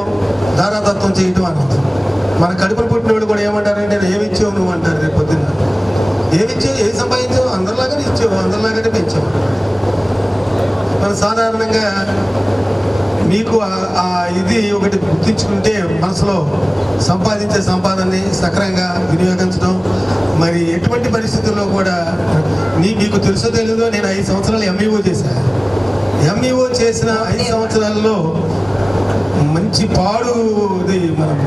దారాదత్వం చేయటం అన్నది. మన కడుపును పుట్టినోడు కూడా ఏమంటారంటే ఏమిచ్చావు నువ్వు అంటారు. రేపు పొద్దున్న ఏమిచ్చావు, ఏమి సంపాదించావు, అందరిలాగానే ఇచ్చావు, అందరిలాగానే పెంచావు. మన సాధారణంగా మీకు ఇది ఒకటి గుర్తించుకుంటే మనసులో సంపాదించే సంపాదనని సక్రమంగా వినియోగించడం. మరి ఎటువంటి పరిస్థితుల్లో కూడా మీకు తెలుసో తెలీదో నేను 5 సంవత్సరాలు ఎంఈఓ చేశాను. ఎంఈఓ చేసిన 5 సంవత్సరాల్లో మంచి పాడుది మనం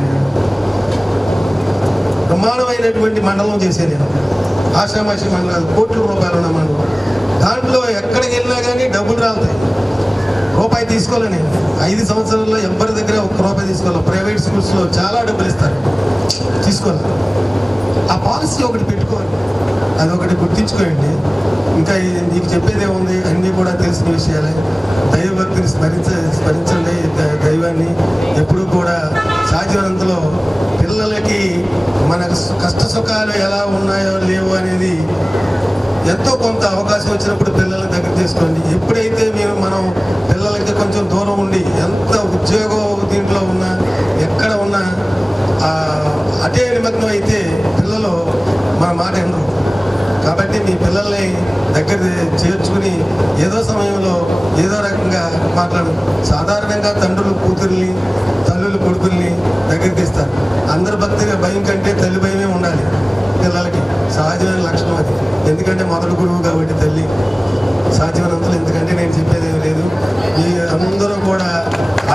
బ్రహ్మాండమైనటువంటి మండలం చేశాను నేను. ఆషామాషి మండలాలు, కోట్ల రూపాయలు ఉన్న మండలం. దాంట్లో ఎక్కడికి వెళ్ళినా కానీ డబ్బులు రాలుతాయి. రూపాయి తీసుకోలే నేను 5 సంవత్సరాల్లో ఎవరి దగ్గర ₹1 తీసుకోవాలి. ప్రైవేట్ స్కూల్స్లో చాలా డబ్బులు ఇస్తారు, తీసుకోవాలి. ఆ పాలసీ ఒకటి పెట్టుకోవాలి, అది ఒకటి గుర్తించుకోండి. ఇంకా నీకు చెప్పేది ఏముంది, అన్నీ కూడా తెలిసిన విషయాలే. దైవభక్తిని స్మరించండి. దైవాన్ని ఎప్పుడూ కూడా సాధ్యమైనంతలో పిల్లలకి మన కష్ట సుఖాలు ఎలా ఉన్నాయో లేవో అనేది ఎంతో కొంత అవకాశం వచ్చినప్పుడు పిల్లల దగ్గర తీసుకోండి. ఎప్పుడైతే మనం పిల్లలకి కొంచెం దూరం ఉండి ఎంత ఉద్యోగం దీంట్లో ఉన్నా ఎక్కడ ఉన్నా అటే నిమగ్నం అయితే పిల్లలు మన మాట వినరు. కాబట్టి మీ పిల్లల్ని దగ్గర చేర్చుకుని ఏదో సమయంలో ఏదో రకంగా మాట్లాడు. సాధారణంగా తండ్రులు కూతుర్ని, తల్లులు కొడుకుల్ని దగ్గరికి ఇస్తారు. అందరి భయం కంటే తల్లి భయమే ఉండాలి పిల్లలకి. సహజమైన లక్షణం అది. ఎందుకంటే మొదటి గురువు కాబట్టి తల్లి. సాధ్యమైనంతలో ఎందుకంటే నేను చెప్పేది ఏమి లేదు. మీ అందరూ కూడా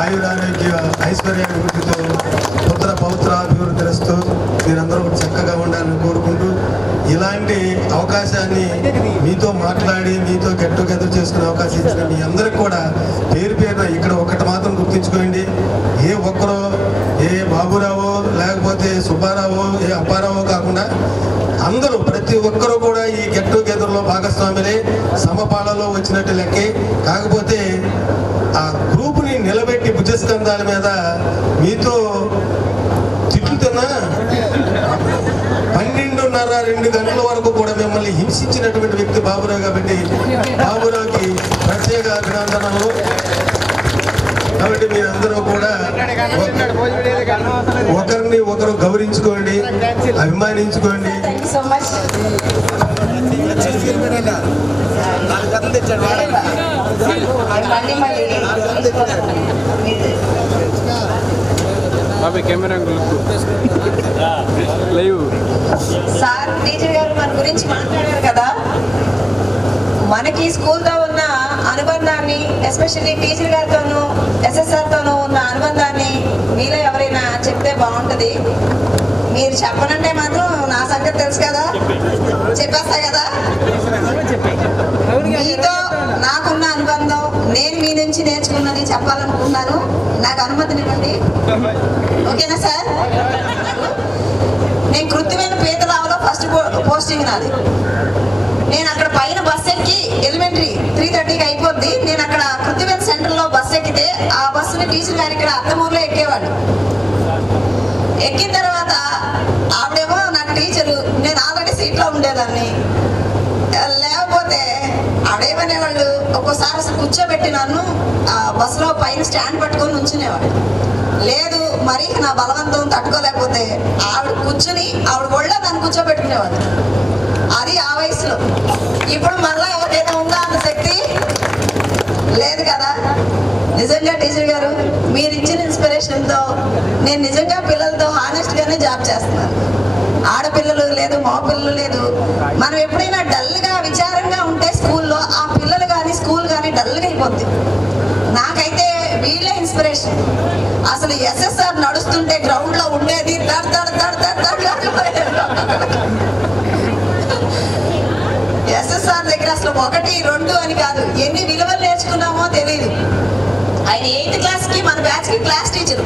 ఆయురారోగ్య ఐశ్వర్యాభివృద్ధితో పుత్ర పౌత్రాభివృద్ధిస్తూ మీరందరూ చక్కగా ఉండాలని కోరుకుంటూ, ఇలాంటి అవకాశాన్ని మీతో మాట్లాడి మీతో గెట్ టుగెదర్ చేసుకునే అవకాశం ఇచ్చిన మీ అందరికి కూడా పేరు పేరున ఇక్కడ ఒకటి మాత్రం గుర్తించుకోండి. ఏ ఒక్కరో ఏ బాబురావో లేకపోతే సుబ్బారావో ఏ అప్పారావో కాకుండా అందరూ ప్రతి ఒక్కరూ కూడా ఈ గెట్ టుగెదర్లో భాగస్వాములే, సమపాలలో వచ్చినట్టు లెక్కే. కాకపోతే ఆ గ్రూపుని నిలబెట్టి భుజస్కంధాల మీద మీతో తిట్టుతున్నా 12:30-2 గంటల వరకు కూడా మిమ్మల్ని హింసించినటువంటి వ్యక్తి బాబురావు. కాబట్టి బాబురావుకి ప్రత్యేక అభినందనలు. కాబట్టి మీరందరూ కూడా ఒకరిని ఒకరు గౌరవించుకోండి, అభిమానించుకోండి. సార్ టీచర్ గారు మన గురించి మాట్లాడారు కదా. మనకి స్కూల్తో ఉన్న అనుబంధాన్ని, ఎస్పెషల్లీ టీచర్ గారితోనూ ఎస్ఎస్ఆర్తోనూ ఉన్న అనుబంధాన్ని మీలో ఎవరైనా చెప్తే బాగుంటుంది. మీరు చెప్పనంటే మాత్రం నా సంగతి తెలుసు కదా, చెప్పేస్తా కదా. మీతో నాకున్న అనుబంధం, నేను మీ నుంచి నేర్చుకున్నది చెప్పాలనుకుంటున్నాను. నాకు అనుమతినివ్వండి, ఓకేనా సార్? నేను కృత్యమైన పీతరావులో ఫస్ట్ పోస్టింగ్ నాది. నేను అక్కడ పైన బస్ ఎక్కి ఎలిమెంటరీ 3:30కి అయిపోద్ది. నేను అక్కడ కృత్యమైన సెంటర్లో బస్ ఎక్కితే ఆ బస్సుని టీచర్ గారు ఇక్కడ అత్తమూరులో ఎక్కేవాడు. ఎక్కిన తర్వాత ఆవిడేమో నాకు టీచరు, నేను ఆల్రెడీ సీట్లో ఉండేదాన్ని. లేకపోతే ఆవిడేమనేవాళ్ళు, ఒక్కోసారి అసలు కూర్చోబెట్టి నన్ను ఆ బస్సులో పైన స్టాండ్ పట్టుకొని ఉంచునేవాడు. లేదు మరి నా బలవంతం తట్టుకోలేకపోతే ఆవిడ కూర్చుని ఆవిడ ఒళ్ళో నన్ను కూర్చోబెట్టుకునేవాడు. అది ఆ వయసులో. ఇప్పుడు మళ్ళీ ఎవరైనా ఉందా అంత శక్తి? లేదు కదా. నిజంగా టీచర్ గారు మీరు ఇచ్చిన ఇన్స్పిరేషన్తో నేను నిజంగా పిల్లలతో హానెస్ట్గానే జాబ్ చేస్తున్నాను. ఆడపిల్లలు లేదు, మగ పిల్లలు లేదు. మనం ఎప్పుడైనా డల్గా విచారంగా ఉంటే స్కూల్లో ఆ పిల్లలు కానీ స్కూల్ కానీ డల్గా అయిపోద్ది. నాకైతే వీళ్ళే ఇన్స్పిరేషన్. అసలు ఎస్ఎస్ఆర్ నడుస్తుంటే గ్రౌండ్లో ఉండేది ఎస్ఎస్ఆర్ దగ్గర అసలు 1, 2 అని కాదు, ఎన్ని విలువలు నేర్చుకున్నామో తెలియదు. ఆయన 8th క్లాస్కి మన బ్యాచ్కి క్లాస్ టీచరు.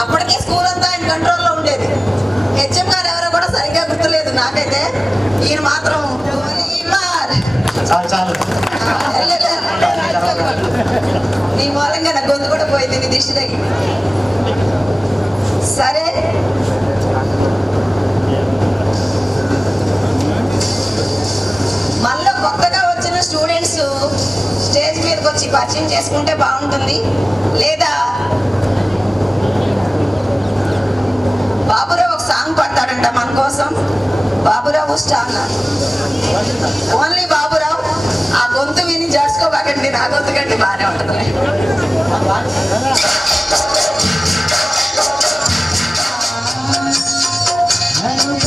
అప్పటికే స్కూల్ అంతా ఆయన కంట్రోల్లో ఉండేది. హెచ్ఎం గారు ఎవరో కూడా సరిగ్గా గుర్తులేదు నాకైతే. ఈయన మాత్రం నీ మూలంగా నా గొంతు కూడా పోయింది నీ దిష్టి తగ్గి. సరే మనలో కొత్తగా వచ్చిన స్టూడెంట్స్ స్టేజ్ మీదకి వచ్చి పరిచయం చేసుకుంటే బాగుంటుంది. లేదా బాబురావు ఒక సాంగ్ పాడతాడంట మన కోసం. Baburao star only Baburao. ఆ గొంతు విని జడుచుకోబాకండి, నా గొంతు కంటే బాగానే ఉంటుంది. Thank you.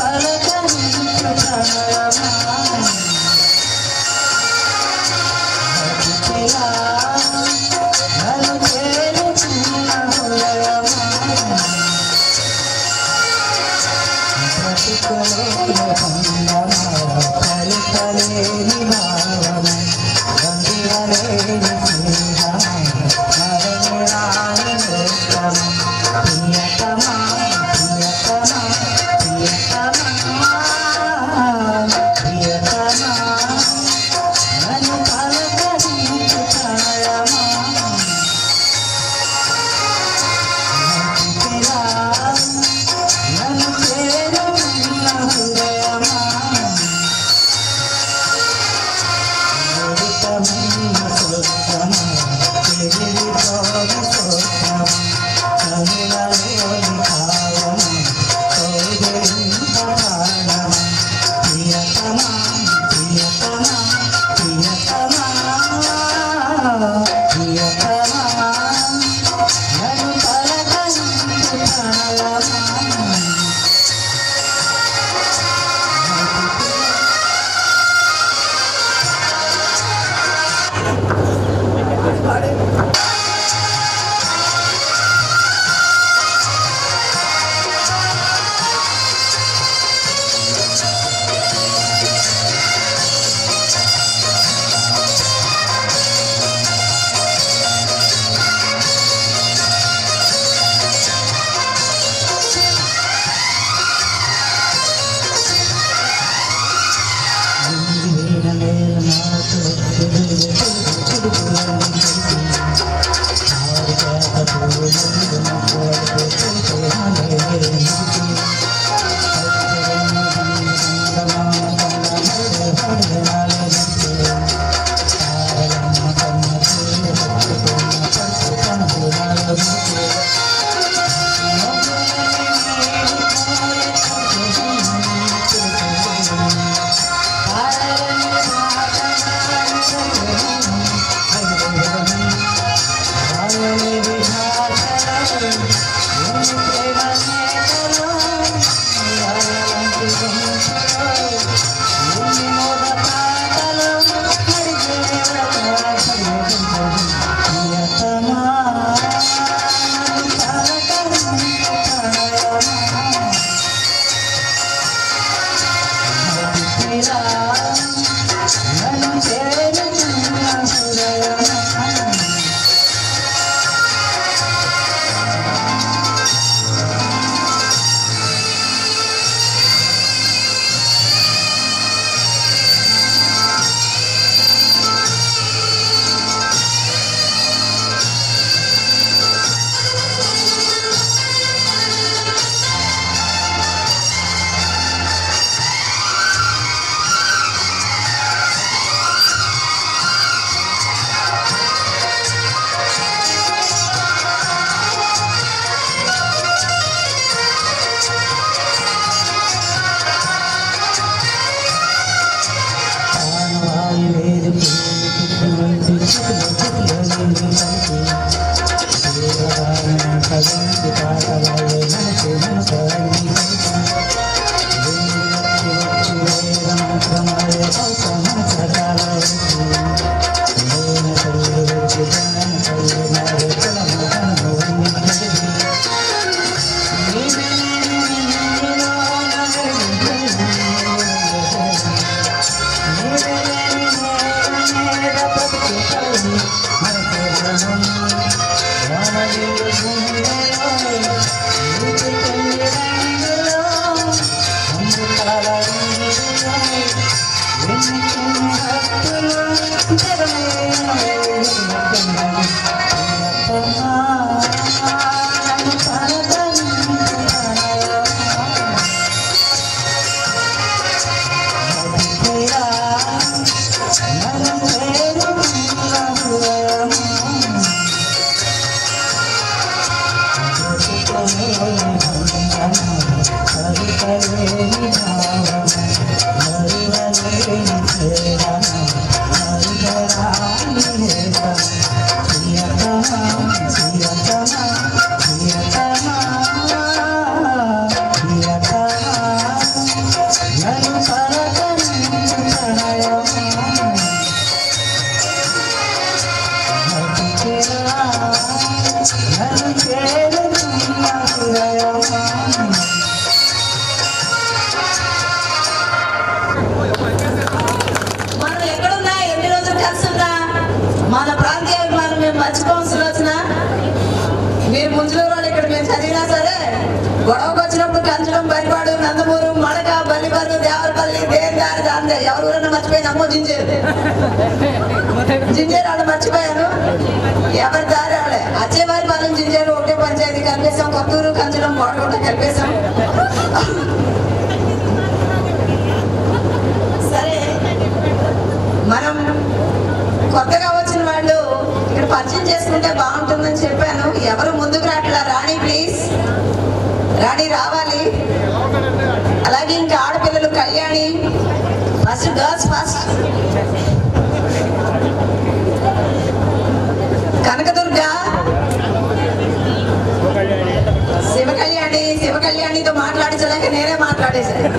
మన ప్రాంతీయ అభిమానం మేము మర్చిపోం సులోచన. మీరు ముంజులూరు వాళ్ళు ఇక్కడ మేము చదివినా సరే గొడవకు వచ్చినప్పుడు కంచడం, బరిపాడు, నందమూరు, మడక, బల్లిపర్రు, దేవరపల్లి, దేవదారి, దాందే ఎవరు ఊరన్నా మర్చిపోయిన అమ్మో జింజేరు వాళ్ళు మర్చిపోయాను. ఎవరి దారి వాళ్ళే. అచ్చేవారి పాలెం జింజేరు ఒకటే పంచాయతీ కలిపేశాం. కొత్తూరు, కంచడం, గోడగొండ కలిపేశాం. సరే, మనం కొత్తగా వచ్చిన వాళ్ళు ఇక్కడ పరిచయం చేసుకుంటే బాగుంటుందని చెప్పాను. ఎవరు ముందుకు రాట్లా? రాణి ప్లీజ్, రాణి రావాలి. అలాగే ఇంకా ఆడపిల్లలు Kalyani, first girls first. Kanakadurga, శివకళ్యాణితో మాట్లాడించలేక నేనే మాట్లాడేశాను.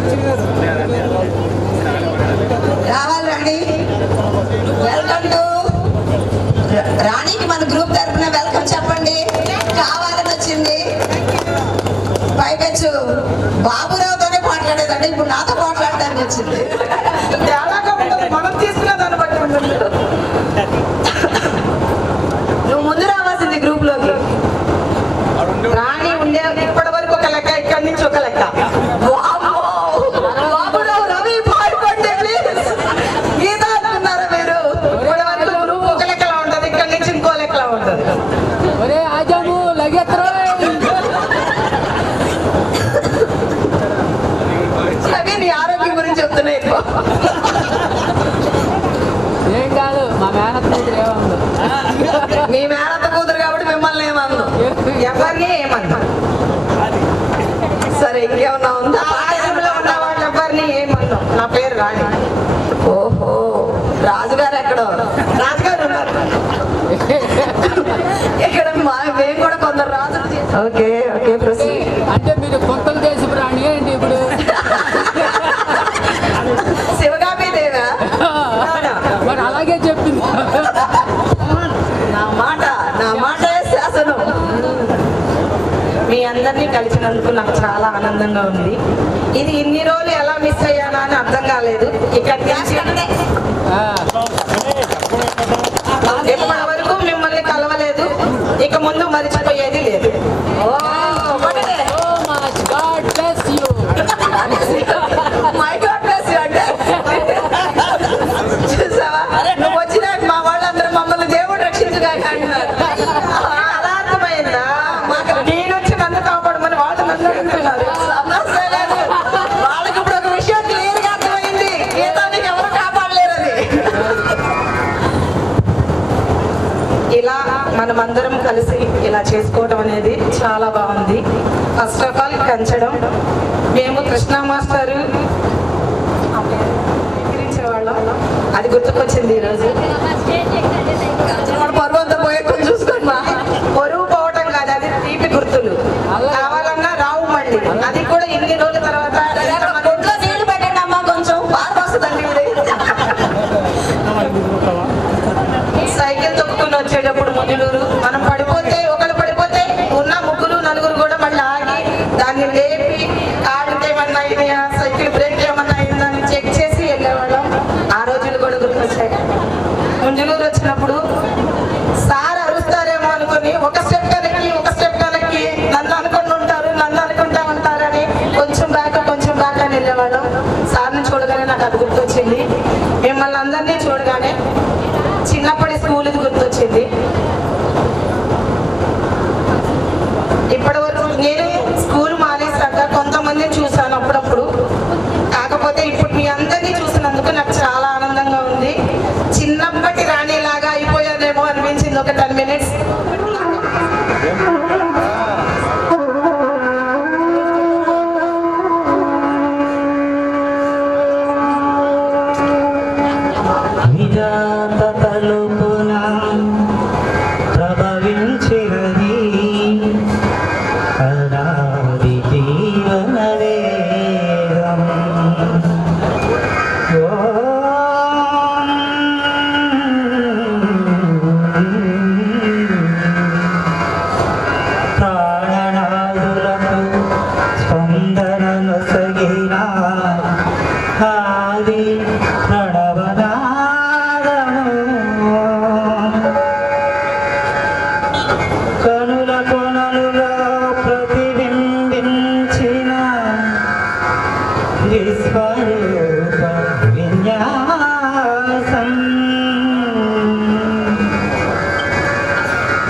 రావాలి రాణి. వెల్కమ్ టు రాణికి మన గ్రూప్ తరఫున వెల్కమ్ చెప్పండి. కావాలని వచ్చింది. పైపెచ్చు బాబురావుతోనే మాట్లాడేదండి, ఇప్పుడు నాతో మాట్లాడడానికి వచ్చింది. మనం తీసుకున్న దాన్ని బట్టి నువ్వు ముందు రావాల్సింది గ్రూప్ లోకి. రాణి ఉండే ఇప్పటి వరకు ఒక లెక్క, ఇక్కడి నుంచి ఒక లెక్క. బాబురావు రవి పాడుకోండి ప్లీజ్. గీత అనుకున్నారా మీరు? ఇప్పటి వరకు గ్రూప్ ఒక లెక్కలా ఉంటది, ఇక్కడి నుంచి ఇంకో లెక్కలా ఉంటది. అవి నీ ఆరోగ్యం గురించి చెప్తున్నాయి. ఏం కాదు, మా మేనత్త కూతురు ఏమన్నా. మీ మేనత్త కూతురు కాబట్టి మిమ్మల్ని ఏమన్నా, ఎవరిని ఏమన్నా. సరే, ఇంకేమన్నా ఉందా? ఉన్న వాళ్ళు ఎవరిని ఏమన్నా. నా పేరు రాణి. ఓహో, రాజుగారు ఎక్కడో. రాజుగారు ఉన్నారు ఇక్కడ. మేము కూడా కొందరు రాజులు. Okay okay, proceed. అంటే మీరు కొత్తలు దేశపు రాణి ఏంటి ఇప్పుడు? శివగామిదేవా? మరి అలాగే చెప్పింది. నా మాటే శాసనం. మీ అందరినీ కలిసినందుకు నాకు చాలా ఆనందంగా ఉంది. ఇది ఇన్ని రోజులు ఎలా మిస్ అయ్యానా అని అర్థం కాలేదు. ఇక్కడికి ఇప్పటి వరకు మిమ్మల్ని కలవలేదు, ఇక ముందు మరిచిపోయేది లేదు. చూసావా, నువ్వు వచ్చినా మా వాళ్ళందరూ మమ్మల్ని దేవుడు రక్షించుగా అంటున్నారు. అలా అర్థమైందా? మాకు నేను వచ్చి నన్ను కాపాడమని వాళ్ళు నన్ను అడుగుతున్నారు. సమస్య లేదు. వాళ్ళకి ఇప్పుడు ఒక విషయం క్లియర్ గా అర్థమైంది, గీతానికి ఎవరు కాపాడలేరని. ఇలా మనమందరం కలిసి ఇలా చేసుకోవడం అనేది చాలా బాగుంది. ఫస్ట్ ఆఫ్ ఆల్ కంచడం. మేము కృష్ణ మాస్టరు వాళ్ళం, అది గుర్తుకొచ్చింది ఈరోజు. పరువు అంతా పోయే కొంచెం చూసుకోండి. పరువు పోవటం కాదు, అది తీపి గుర్తులు. కావాలన్నా రావు మళ్ళీ. అది కూడా ఇన్ని రోజుల తర్వాత నీళ్లు పెట్టండి అమ్మా, కొంచెం బాగా వస్తుందండి. సైకిల్ తొక్కుని వచ్చేటప్పుడు ముంజులూరు మనం పడిపోతే, ఒకళ్ళు పడిపోతే ఉన్న ముగ్గురు నలుగురు కూడా మళ్ళీ ఆగి దాన్ని లేపి ఆడితే ఏమన్నా అయినాయా, సైకిల్ బ్రేక్ ఏమన్నా అయిందా అని చెక్ చేసి వెళ్ళేవాళ్ళం. ఆ రోజులు కూడా గుర్తొచ్చాయి. ముంజులూరు వచ్చినప్పుడు సార్ అరుస్తారేమో అనుకుని ఒక స్టెప్ వెనక్కి నన్ను అనుకుంటా ఉంటారని కొంచెం బ్యాక్ అని వెళ్ళేవాళ్ళం. సార్ని చూడగానే నాకు అది గుర్తొచ్చింది. మిమ్మల్ని అందరినీ చూడగానే చిన్నప్పటి స్కూల్ గుర్తొచ్చింది. ఇప్పటి వరకు నేను స్కూల్ మానేసాక కొంతమందిని చూసాను అప్పుడప్పుడు. కాకపోతే ఇప్పుడు మీ అందరినీ చూసినందుకు నాకు చాలా ఆనందంగా ఉంది. చిన్నప్పటి రాణిలాగా అయిపోయానేమో అనిపించింది ఒక 10 minutes. ప్రణవనాదము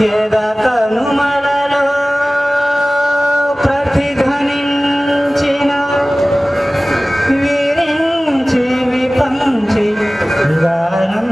ఎద కనుమలలో ప్రతిధ్వనించిన వీరించి విపంచి గానం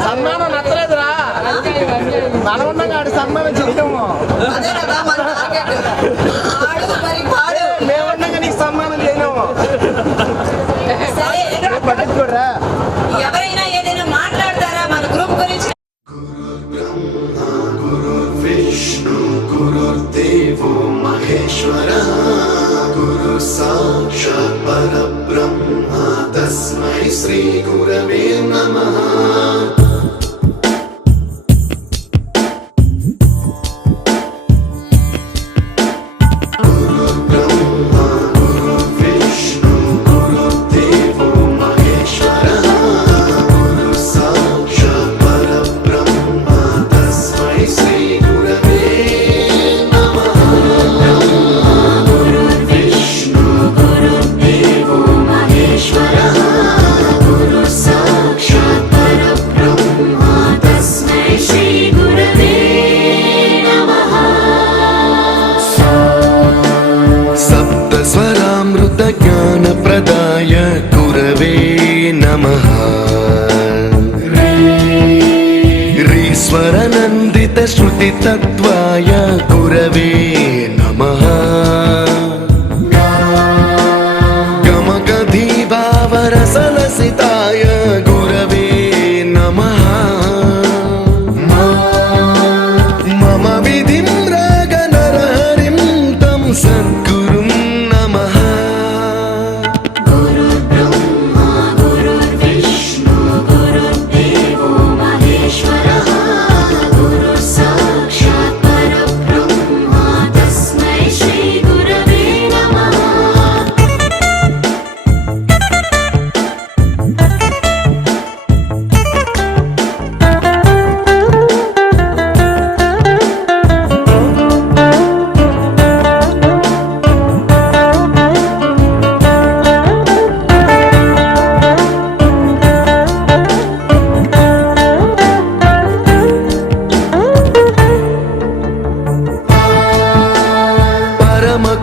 సన్మానం నచ్చలేదురా మనవున్నగాడు సన్మానం చేయటము మేమున్నాగా నీకు సన్మానం महेश्वरः गुरु साक्षात् परब्रह्म तस्मै श्री गुरवे नमः ज्ञानप्रदाय गुरवे नमः रीश्वरनन्दितश्रुतितत्त्वाय गुरवे नमः गमगधीभावरसलसिताय गुरवे नमः मम विधिं रागनरहरिं तं सद्गुरुं नमः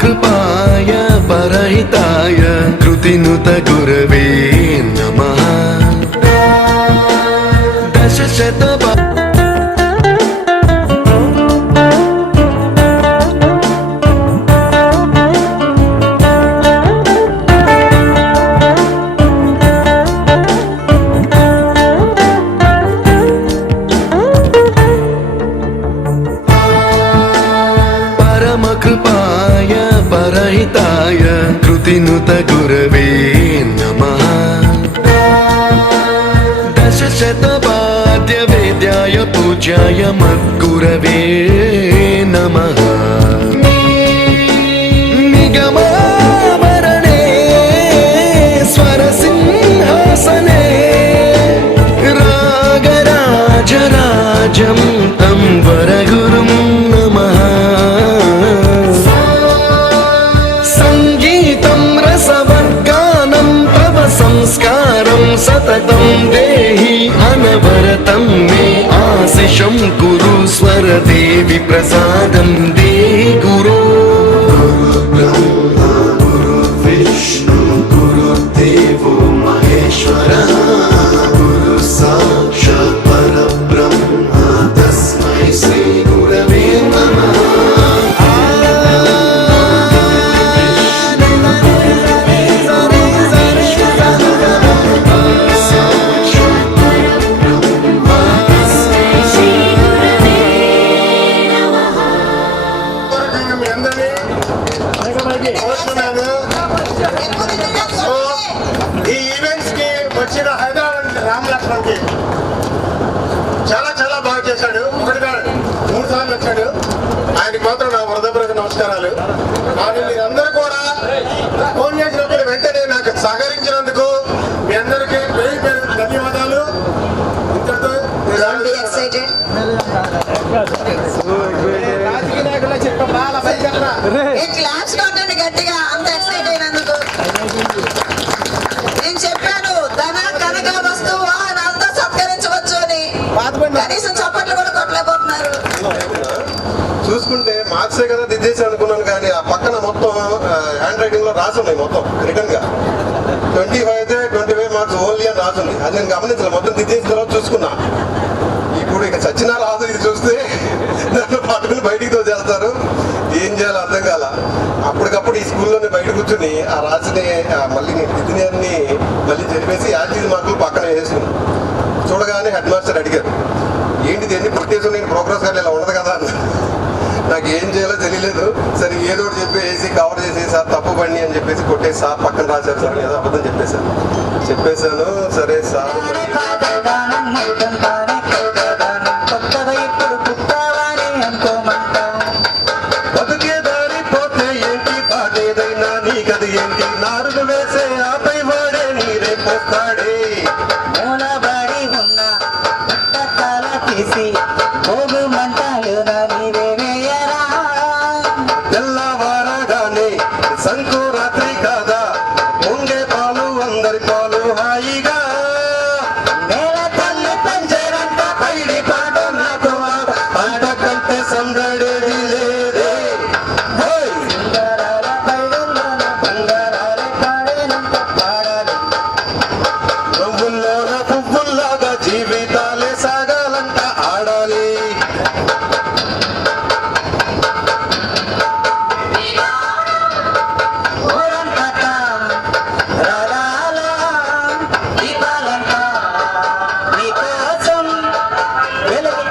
कृपाय परहिताय कृतिनुत गुरवे नमः दशशतबा परमकृपाय परहिताय कृतिनुत गुरवे नमः दशशतवाद्यवेद्याय पूज्याय मद्गुरवे नमः निगमावरणे स्वरसिंहासने रागराजराजं तं वरगुरुं नमः संस्कारं सततं देहि अनवरतं मे आशिषं कुरु स्वरदेवि प्रसादं देहि गुरो ब्रह्मा गुरु विष्णु गुरुदेवो महेश्वरः गुरु साक्षात् परब्रह्म तस्मै श्री गुरवे नमः వచ్చిన హైదరాబాద్ రామలక్ష్మణ్కి చాలా చాలా బాగా చేశాడు. ఒకటి కాదు 3 సార్లు వచ్చాడు. ఆయనకి మాత్రం నా హృదయపూర్వక నమస్కారాలు. కానీ మీరందరూ కూడా ఫోన్ చేసినప్పుడు వెంటనే నాకు సహకరించినందుకు మీ అందరికీ పేరు పేరు ధన్యవాదాలు. ఇంతతో రాజకీయ నాయకులు చెప్పండి గట్టిగా అంత ఎక్సైట్ అయినందుకు. నేను చెప్పాను ధన కనక వస్తువు అంతా సత్కరించవచ్చు అని, కనీసం చప్పట్లు కూడా కొట్టలేకపోతున్నారు. చూసుకుంటే మార్క్సే కదా దిద్దేసి అనుకున్నాను, కానీ ఆ పక్కన మొత్తం హ్యాండ్ రైటింగ్ లో రాసున్నాయి. మొత్తం రిటర్న్ గా 25 అయితే 25 మార్క్స్ ఓన్లీ అని రాసుంది. అది నేను గమనించాలి. మొత్తం దిద్దేసిన తర్వాత చూసుకున్నా. ఇప్పుడు ఇక చచ్చిన రాదు. ఇది చూస్తే నన్ను పట్టుకుని బయటికి తోచేస్తారు. ఏం చేయాలో అర్థం కాల. అప్పటికప్పుడు ఈ స్కూల్లోనే బయట కూర్చుని ఆ రాసిన మళ్ళీ దిద్దిని మళ్ళీ జరిపేసి 50 మార్కులు పక్కన వేసుకున్నాను. చూడగానే హెడ్ మాస్టర్ అడిగారు, ఏంటిది ఎన్ని పుట్టేసి నేను ప్రోగ్రెస్ కానీ ఇలా ఉండదు కదా అన్న. నాకు ఏం చేయాలో తెలియలేదు. సరే ఏదో ఒకటి చెప్పేసి కవర్ చేసి సార్ తప్పు పని అని చెప్పేసి కొట్టేసి సార్ పక్కన రాశారు సార్ ఏదో అబద్ధం చెప్పేశాను. సరే సార్ బతుకే దారి పోతే ఏంటి బాటేదైనా నీకది ఏంటి నారులు వేసే ఆపై వాడే నీరే పోస్తాడే మూలబడి ఉన్న పుట్టకాల తీసి భోగు మంటలు నీవే వేయరా తెల్లవారగానే సంకురాత్రి కాదా పొంగే పాలు అందరి పాలు హాయిగా నేల తల్లి పంజరంత పైడి పాట నాకు పాట కంటే సందడేది లేదే సింగరాల పైడుల్లోన బంగారాల పాడేనంత పాడాలి నవ్వుల్లోన పువ్వుల్లాగా జీవితాలే సాగాలంట ఆడాలి. ఊరంతట రాగాల దీపాలంట నీకోసం వెలుగు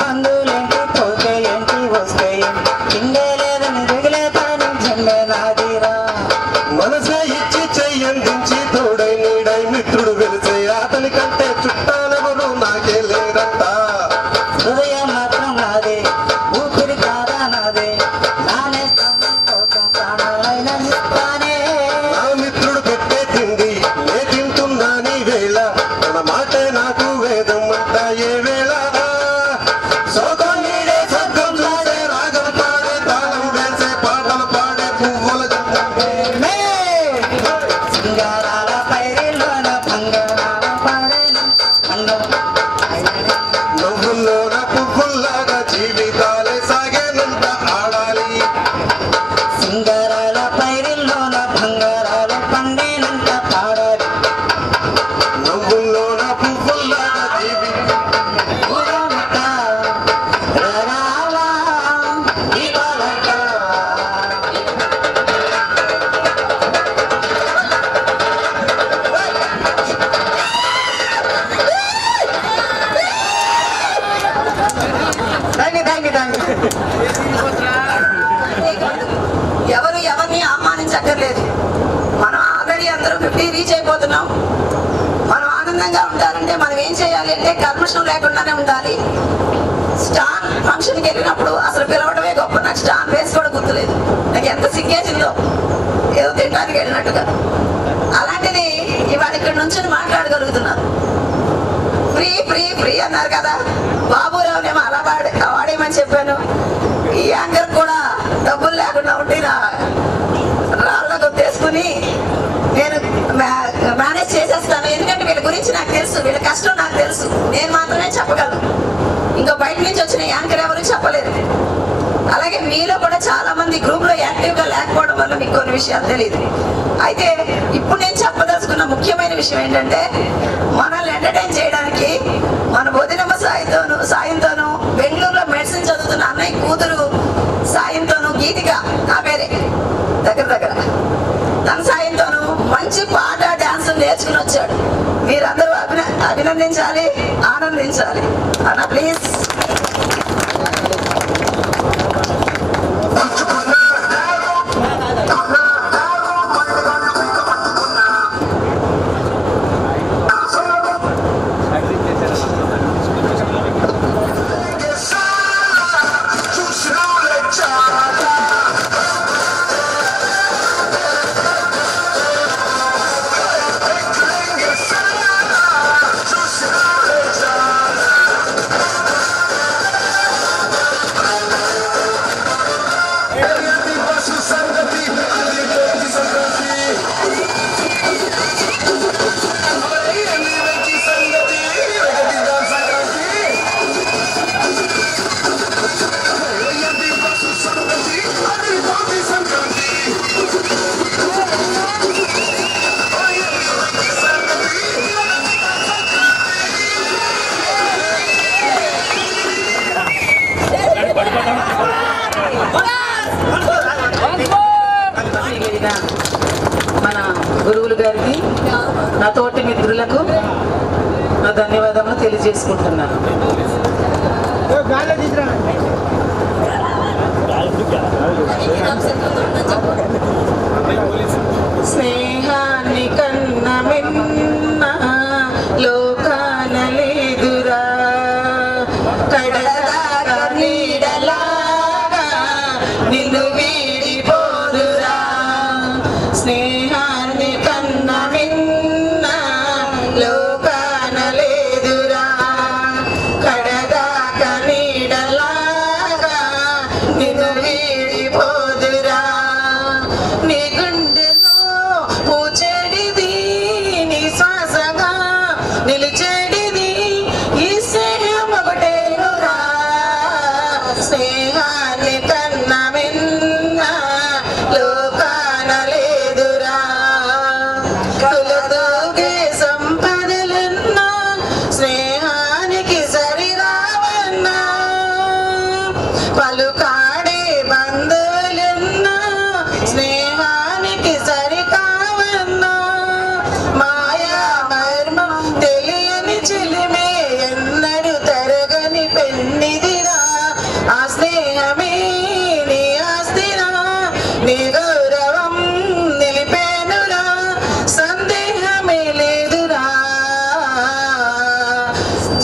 బంధువులేంటి పోతే ఏంటి వస్తే ఏంటి తిండే లేదని దిగులే కానీ జన్మే నాదిరా మనసే ఇచ్చి చెయ్యందించి తోడై నీడై మిత్రుడు వెలిసే అతని కంటే చుట్టాలెవరు నాకే లేరంట. హృదయం మాత్రం నాదే ఊపిరి కాదా నాదే నానే కోసం ప్రాణాలైన ఇస్తానే నా మిత్రుడు పెట్టే తిండి నే తింటున్నా నీ వేళ తన మాటే నాకు వేదం అంట ఏ వేళ సోకం నీడే స్వర్గం చూసే రాగం పాడే తాళం వేసే పాటలు పాడే పువ్వుల జంట సింగారాల పైరిలోన బంగారాల పాడేను నవ్వుల్లోన పువ్వుల్లాగా జీవితాలే సాగేనంట ఆడాలి. సింగారాల పైరిలోన బంగారాల పండేనంత పాడాలి నవ్వుల్లోన పువ్వుల్లాగా ఊరంతా రాగాల దీపాలంట ఎవరు ఎవరిని ఆహ్వానించక్కర్లేదు. మనం ఆల్రెడీ అందరూ 50 రీచ్ అయిపోతున్నాం. మనం ఆనందంగా ఉండాలంటే మనం ఏం చేయాలి అంటే కల్మషం లేకుండానే ఉండాలి. స్టార్ ఫంక్షన్కి వెళ్ళినప్పుడు అసలు పిలవడమే గొప్ప. నాకు స్టార్ వేసి కూడా గుర్తులేదు. నాకు ఎంత సిగ్గేసిందో ఏదో తినడానికి వెళ్ళినట్టుగా. అలాంటిది ఇవాళ ఇక్కడ నుంచి మాట్లాడగలుగుతున్నాను. ఫ్రీ ఫ్రీ ఫ్రీ అన్నారు కదా, బాబురావునేమో అలా వాడేమని చెప్పాను. ఈ యాంకర్ కూడా డబ్బులు లేకుండా ఉంటే నా రాళ్ళకు తీసుకుని నేను మేనేజ్ చేసేస్తాను. ఎందుకంటే వీళ్ళ గురించి నాకు తెలుసు, వీళ్ళ కష్టం నాకు తెలుసు. నేను మాత్రమే చెప్పగలను. ఇంకా బయట నుంచి వచ్చిన యాంకర్ ఎవరు చెప్పలేరు. అలాగే మీలో కూడా చాలా మంది గ్రూప్ లో యాక్టివ్ గా లేకపోవడం వల్ల మీకు కొన్ని విషయాలు తెలియదు. అయితే ఇప్పుడు నేను చెప్పదలుచుకున్న ముఖ్యమైన విషయం ఏంటంటే, మనల్ని ఎంటర్టైన్ చేయడానికి మన వదినమ్మ సాయంతోనూ బెంగళూరులో మెడిసిన్ చదువుతున్న అన్నయ్య కూతురు సాయంతోనూ గీతిక నా పేరే దగ్గర తన సాయంతోనూ మంచి పాట డాన్స్ నేర్చుకుని వచ్చాడు. మీరందరూ అభినందించాలి, ఆనందించాలి అన్న ప్లీజ్. అయిన మన గురువులు గారికి నా తోటి మిత్రులకు నా ధన్యవాదములు తెలియజేసుకుంటున్నాను. స్నేహాన్ని కన్న మిన్న లోకాన లేదురా, కడదాకా నీడలాగా నిన్ను వీడిపోదురా. స్నేహాన్ని కన్న మిన్న లోకాన లేదురా, కడదాకా నీడలాగా నిన్ను వీడిపోదురా. నీ గుండెలో పూచెడిది, నీ శ్వాసగా నిలిచెడిది ఈ స్నేహం ఒకటేనురా. స్నేహాన్ని కన్న మిన్న లోకాన లేదురా. కలతోగే సంపదలన్నా స్నేహానికి సరిరావన్నా, పలుకాడే బంధువులన్నా స్నేహానికి సరికావన్నా. మాయా మర్మం తెలియని చిలిమే ఎన్నడు తరగని పెన్నిదిరా. ఆ స్నేహమే నీ ఆస్తిరా, నీ గౌరవం నిలిపేనురా, సందేహమే లేదురా.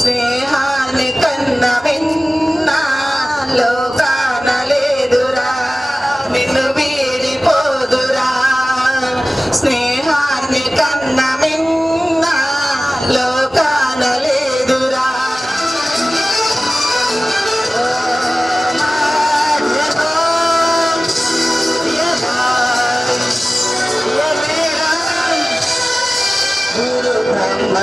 స్నేహాన్ని కన్న మిన్న లోకాన లేదురా, నిన్ను వీడిపోదురా. స్నేహాన్ని కన్న మిన్న లోకాన లేదురా. గురు బ్రహ్మ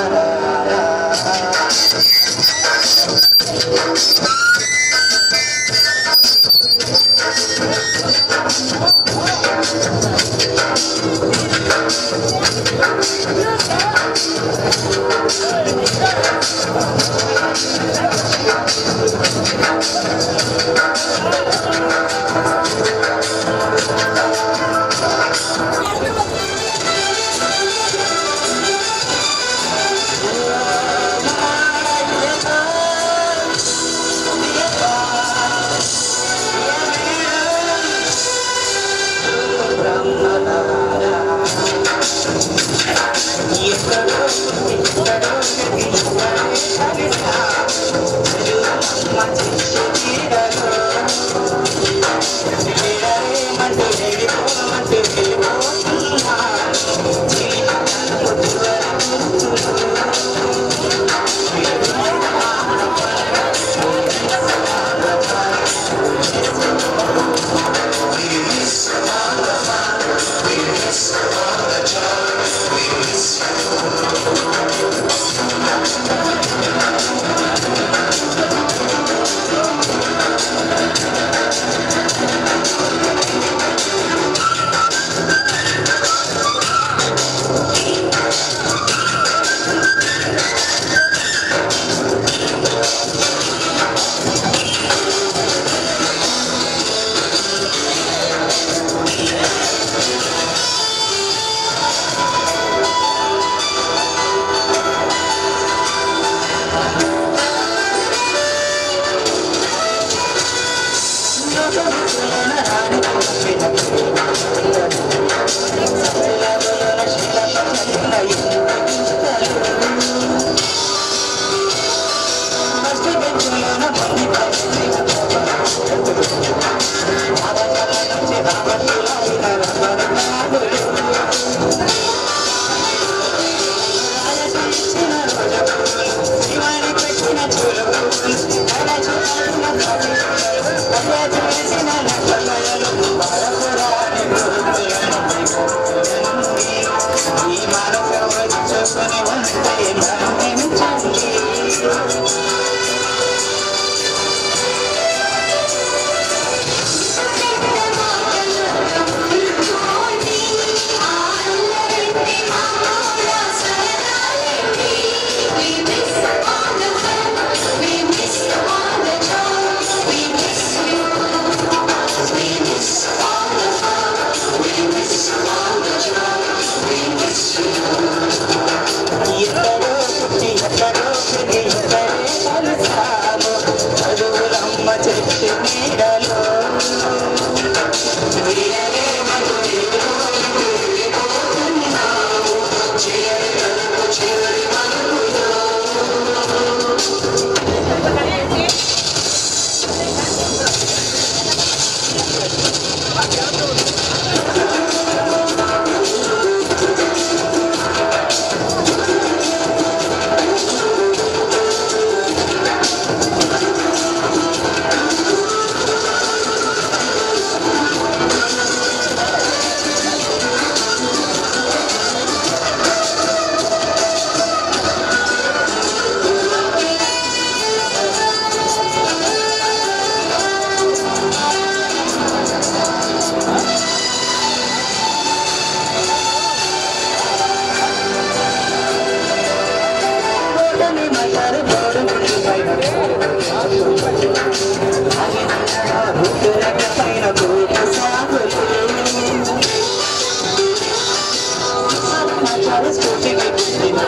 సరస్వతికి పుట్టిన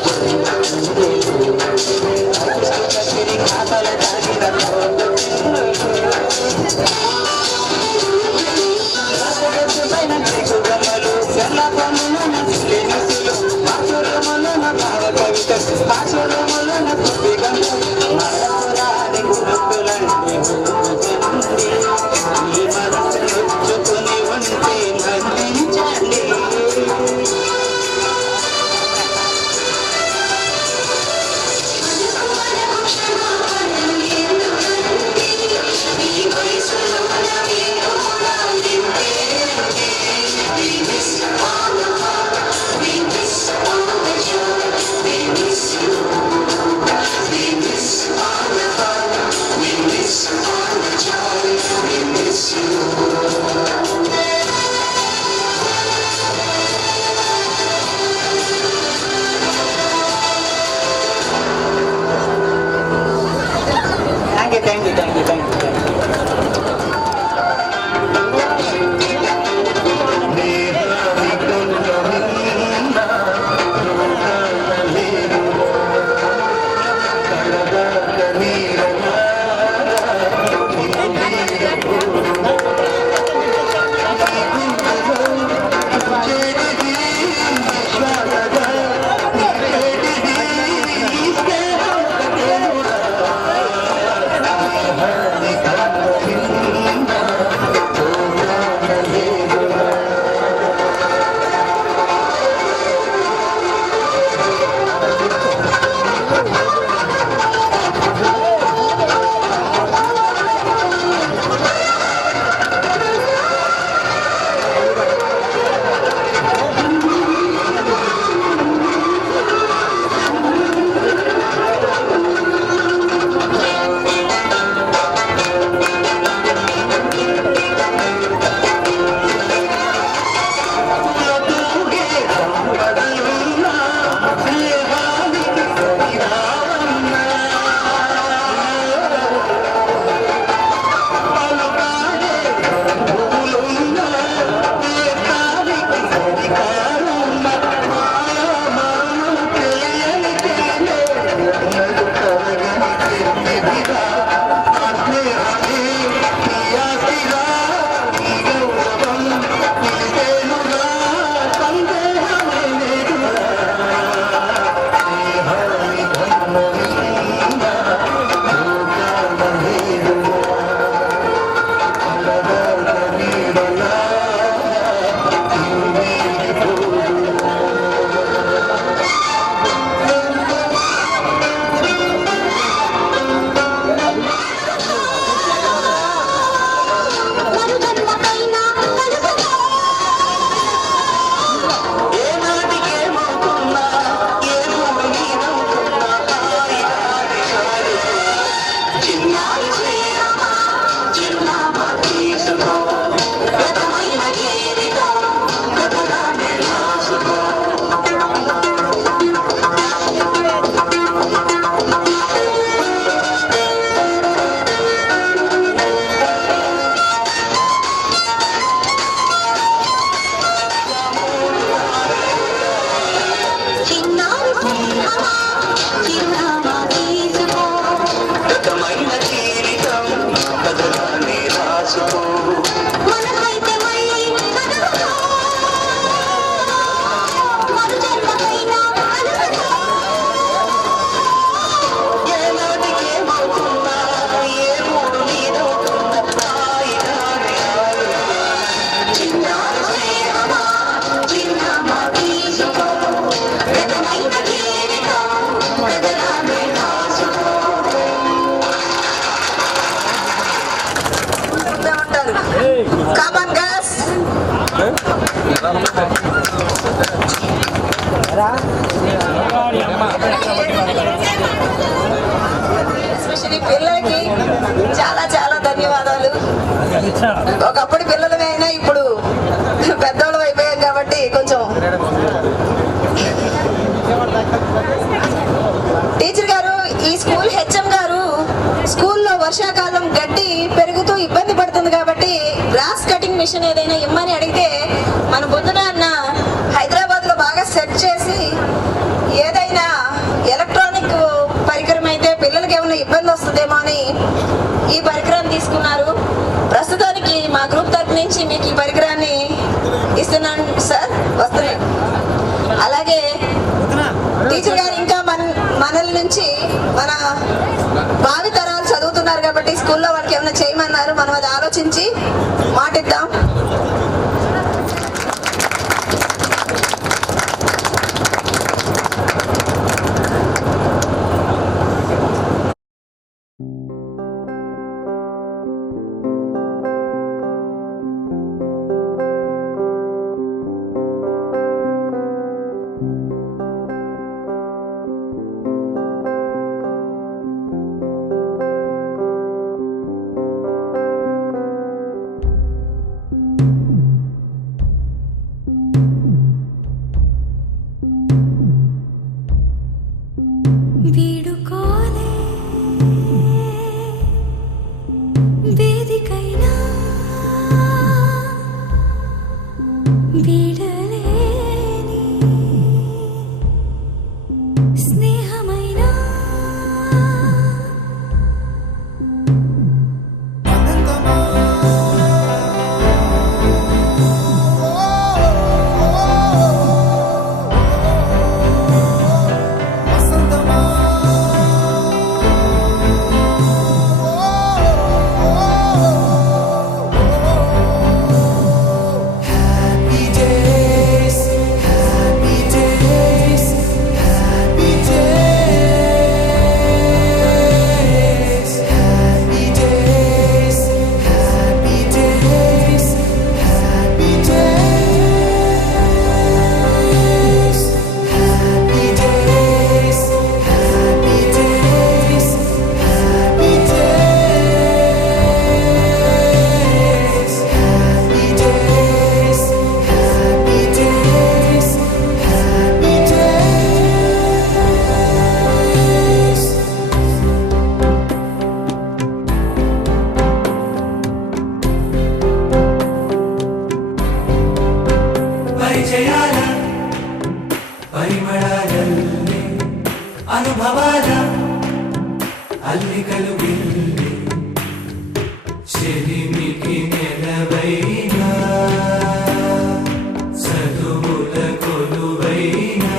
కత్తిరి ఖాతాల తాగిన రసగట్టుపైన దిగుగమ్మలు సెల్ల పన్నున సిలినుసులు మాసురములన భావ కవిత ఆసురములన కుప్పిగంట మరపురాని గురుకులండి ఈ మనసు నొచ్చుకుని ఉంటే మన్నించండి Thank you. పిల్లలకి చాలా చాలా ధన్యవాదాలు. ఒకప్పుడు పిల్లలమే అయినా ఇప్పుడు పెద్దవాళ్ళు అయిపోయాం కాబట్టి కొంచెం టీచర్ గారు, ఈ స్కూల్ హెచ్ఎం గారు స్కూల్లో వర్షాకాలం గడ్డి పెరుగుతూ ఇబ్బంది పడుతుంది కాబట్టి గ్రాస్ కటింగ్ మిషన్ ఏదైనా ఇమ్మని అడిగితే మన బుద్ధన అన్న హైదరాబాద్ లో బాగా సెట్ చేసి ఈ పరికరం తీసుకున్నారు. ప్రస్తుతానికి మా గ్రూప్ తరఫు నుంచి మీకు ఈ పరికరాన్ని ఇస్తున్నాను సార్. వస్తున్నాయి. అలాగే టీచర్ గారు ఇంకా మనల నుంచి మన భావి తరాలు చదువుతున్నారు కాబట్టి స్కూల్లో వాళ్ళకి ఏమైనా చేయమన్నారు. మనం అది ఆలోచించి మాటిద్దాం. వీడుకోలే వేదికైనా వీడలేని స్నేహమైనా పరిచయాల పరిమళాలల్లే అనుభవాల అల్లికలు గిల్లి చెలిమికి నెలవైనా చదువుల కొలువైనా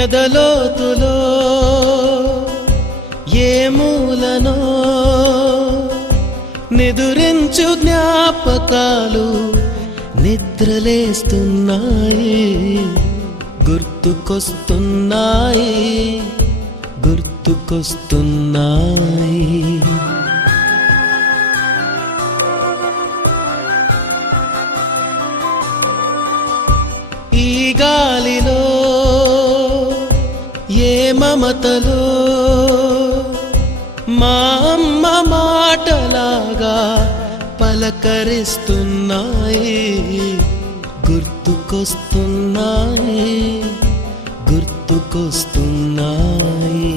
ఎదలోతులో ఏ మూలనో నిదురించు జ్ఞాపకాలు నిద్రలేస్తున్నాయి, గుర్తుకొస్తున్నాయి, గుర్తుకొస్తున్నాయి. ఈ గాలిలో ఏ మమతలో మా అమ్మ మాటలాగా పలకరిస్తున్నాయి, గుర్తుకొస్తున్నాయి, గుర్తుకొస్తున్నాయి.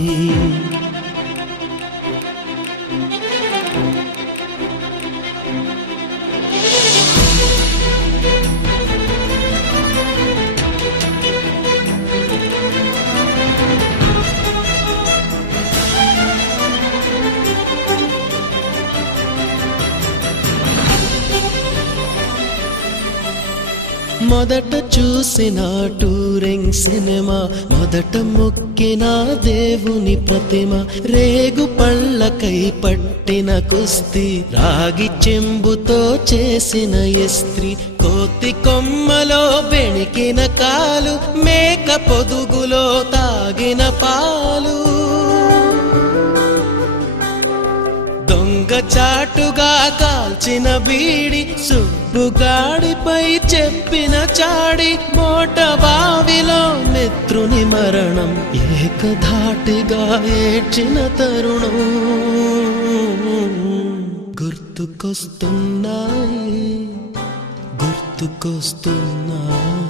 మొదట చూసిన టూరింగ్ సినిమా, మొదట మొక్కిన దేవుని ప్రతిమ, రేగు పళ్ళకై పట్టిన కుస్తీ, రాగి చెంబుతో చేసిన ఇస్త్రీ, కోతి కొమ్మలో బెణికిన కాలు, మేక పొదుగులో తాగిన పాలు, దొంగ చాటుగా కాల్చిన బీడి, సుబ్బుగాడిపై చెప్పిన చాడి, మోట బావిలో మిత్రుని మరణం, ఏకధాటిగా ఏడ్చిన తరుణం గుర్తుకొస్తున్నాయి, గుర్తుకొస్తున్నాయి.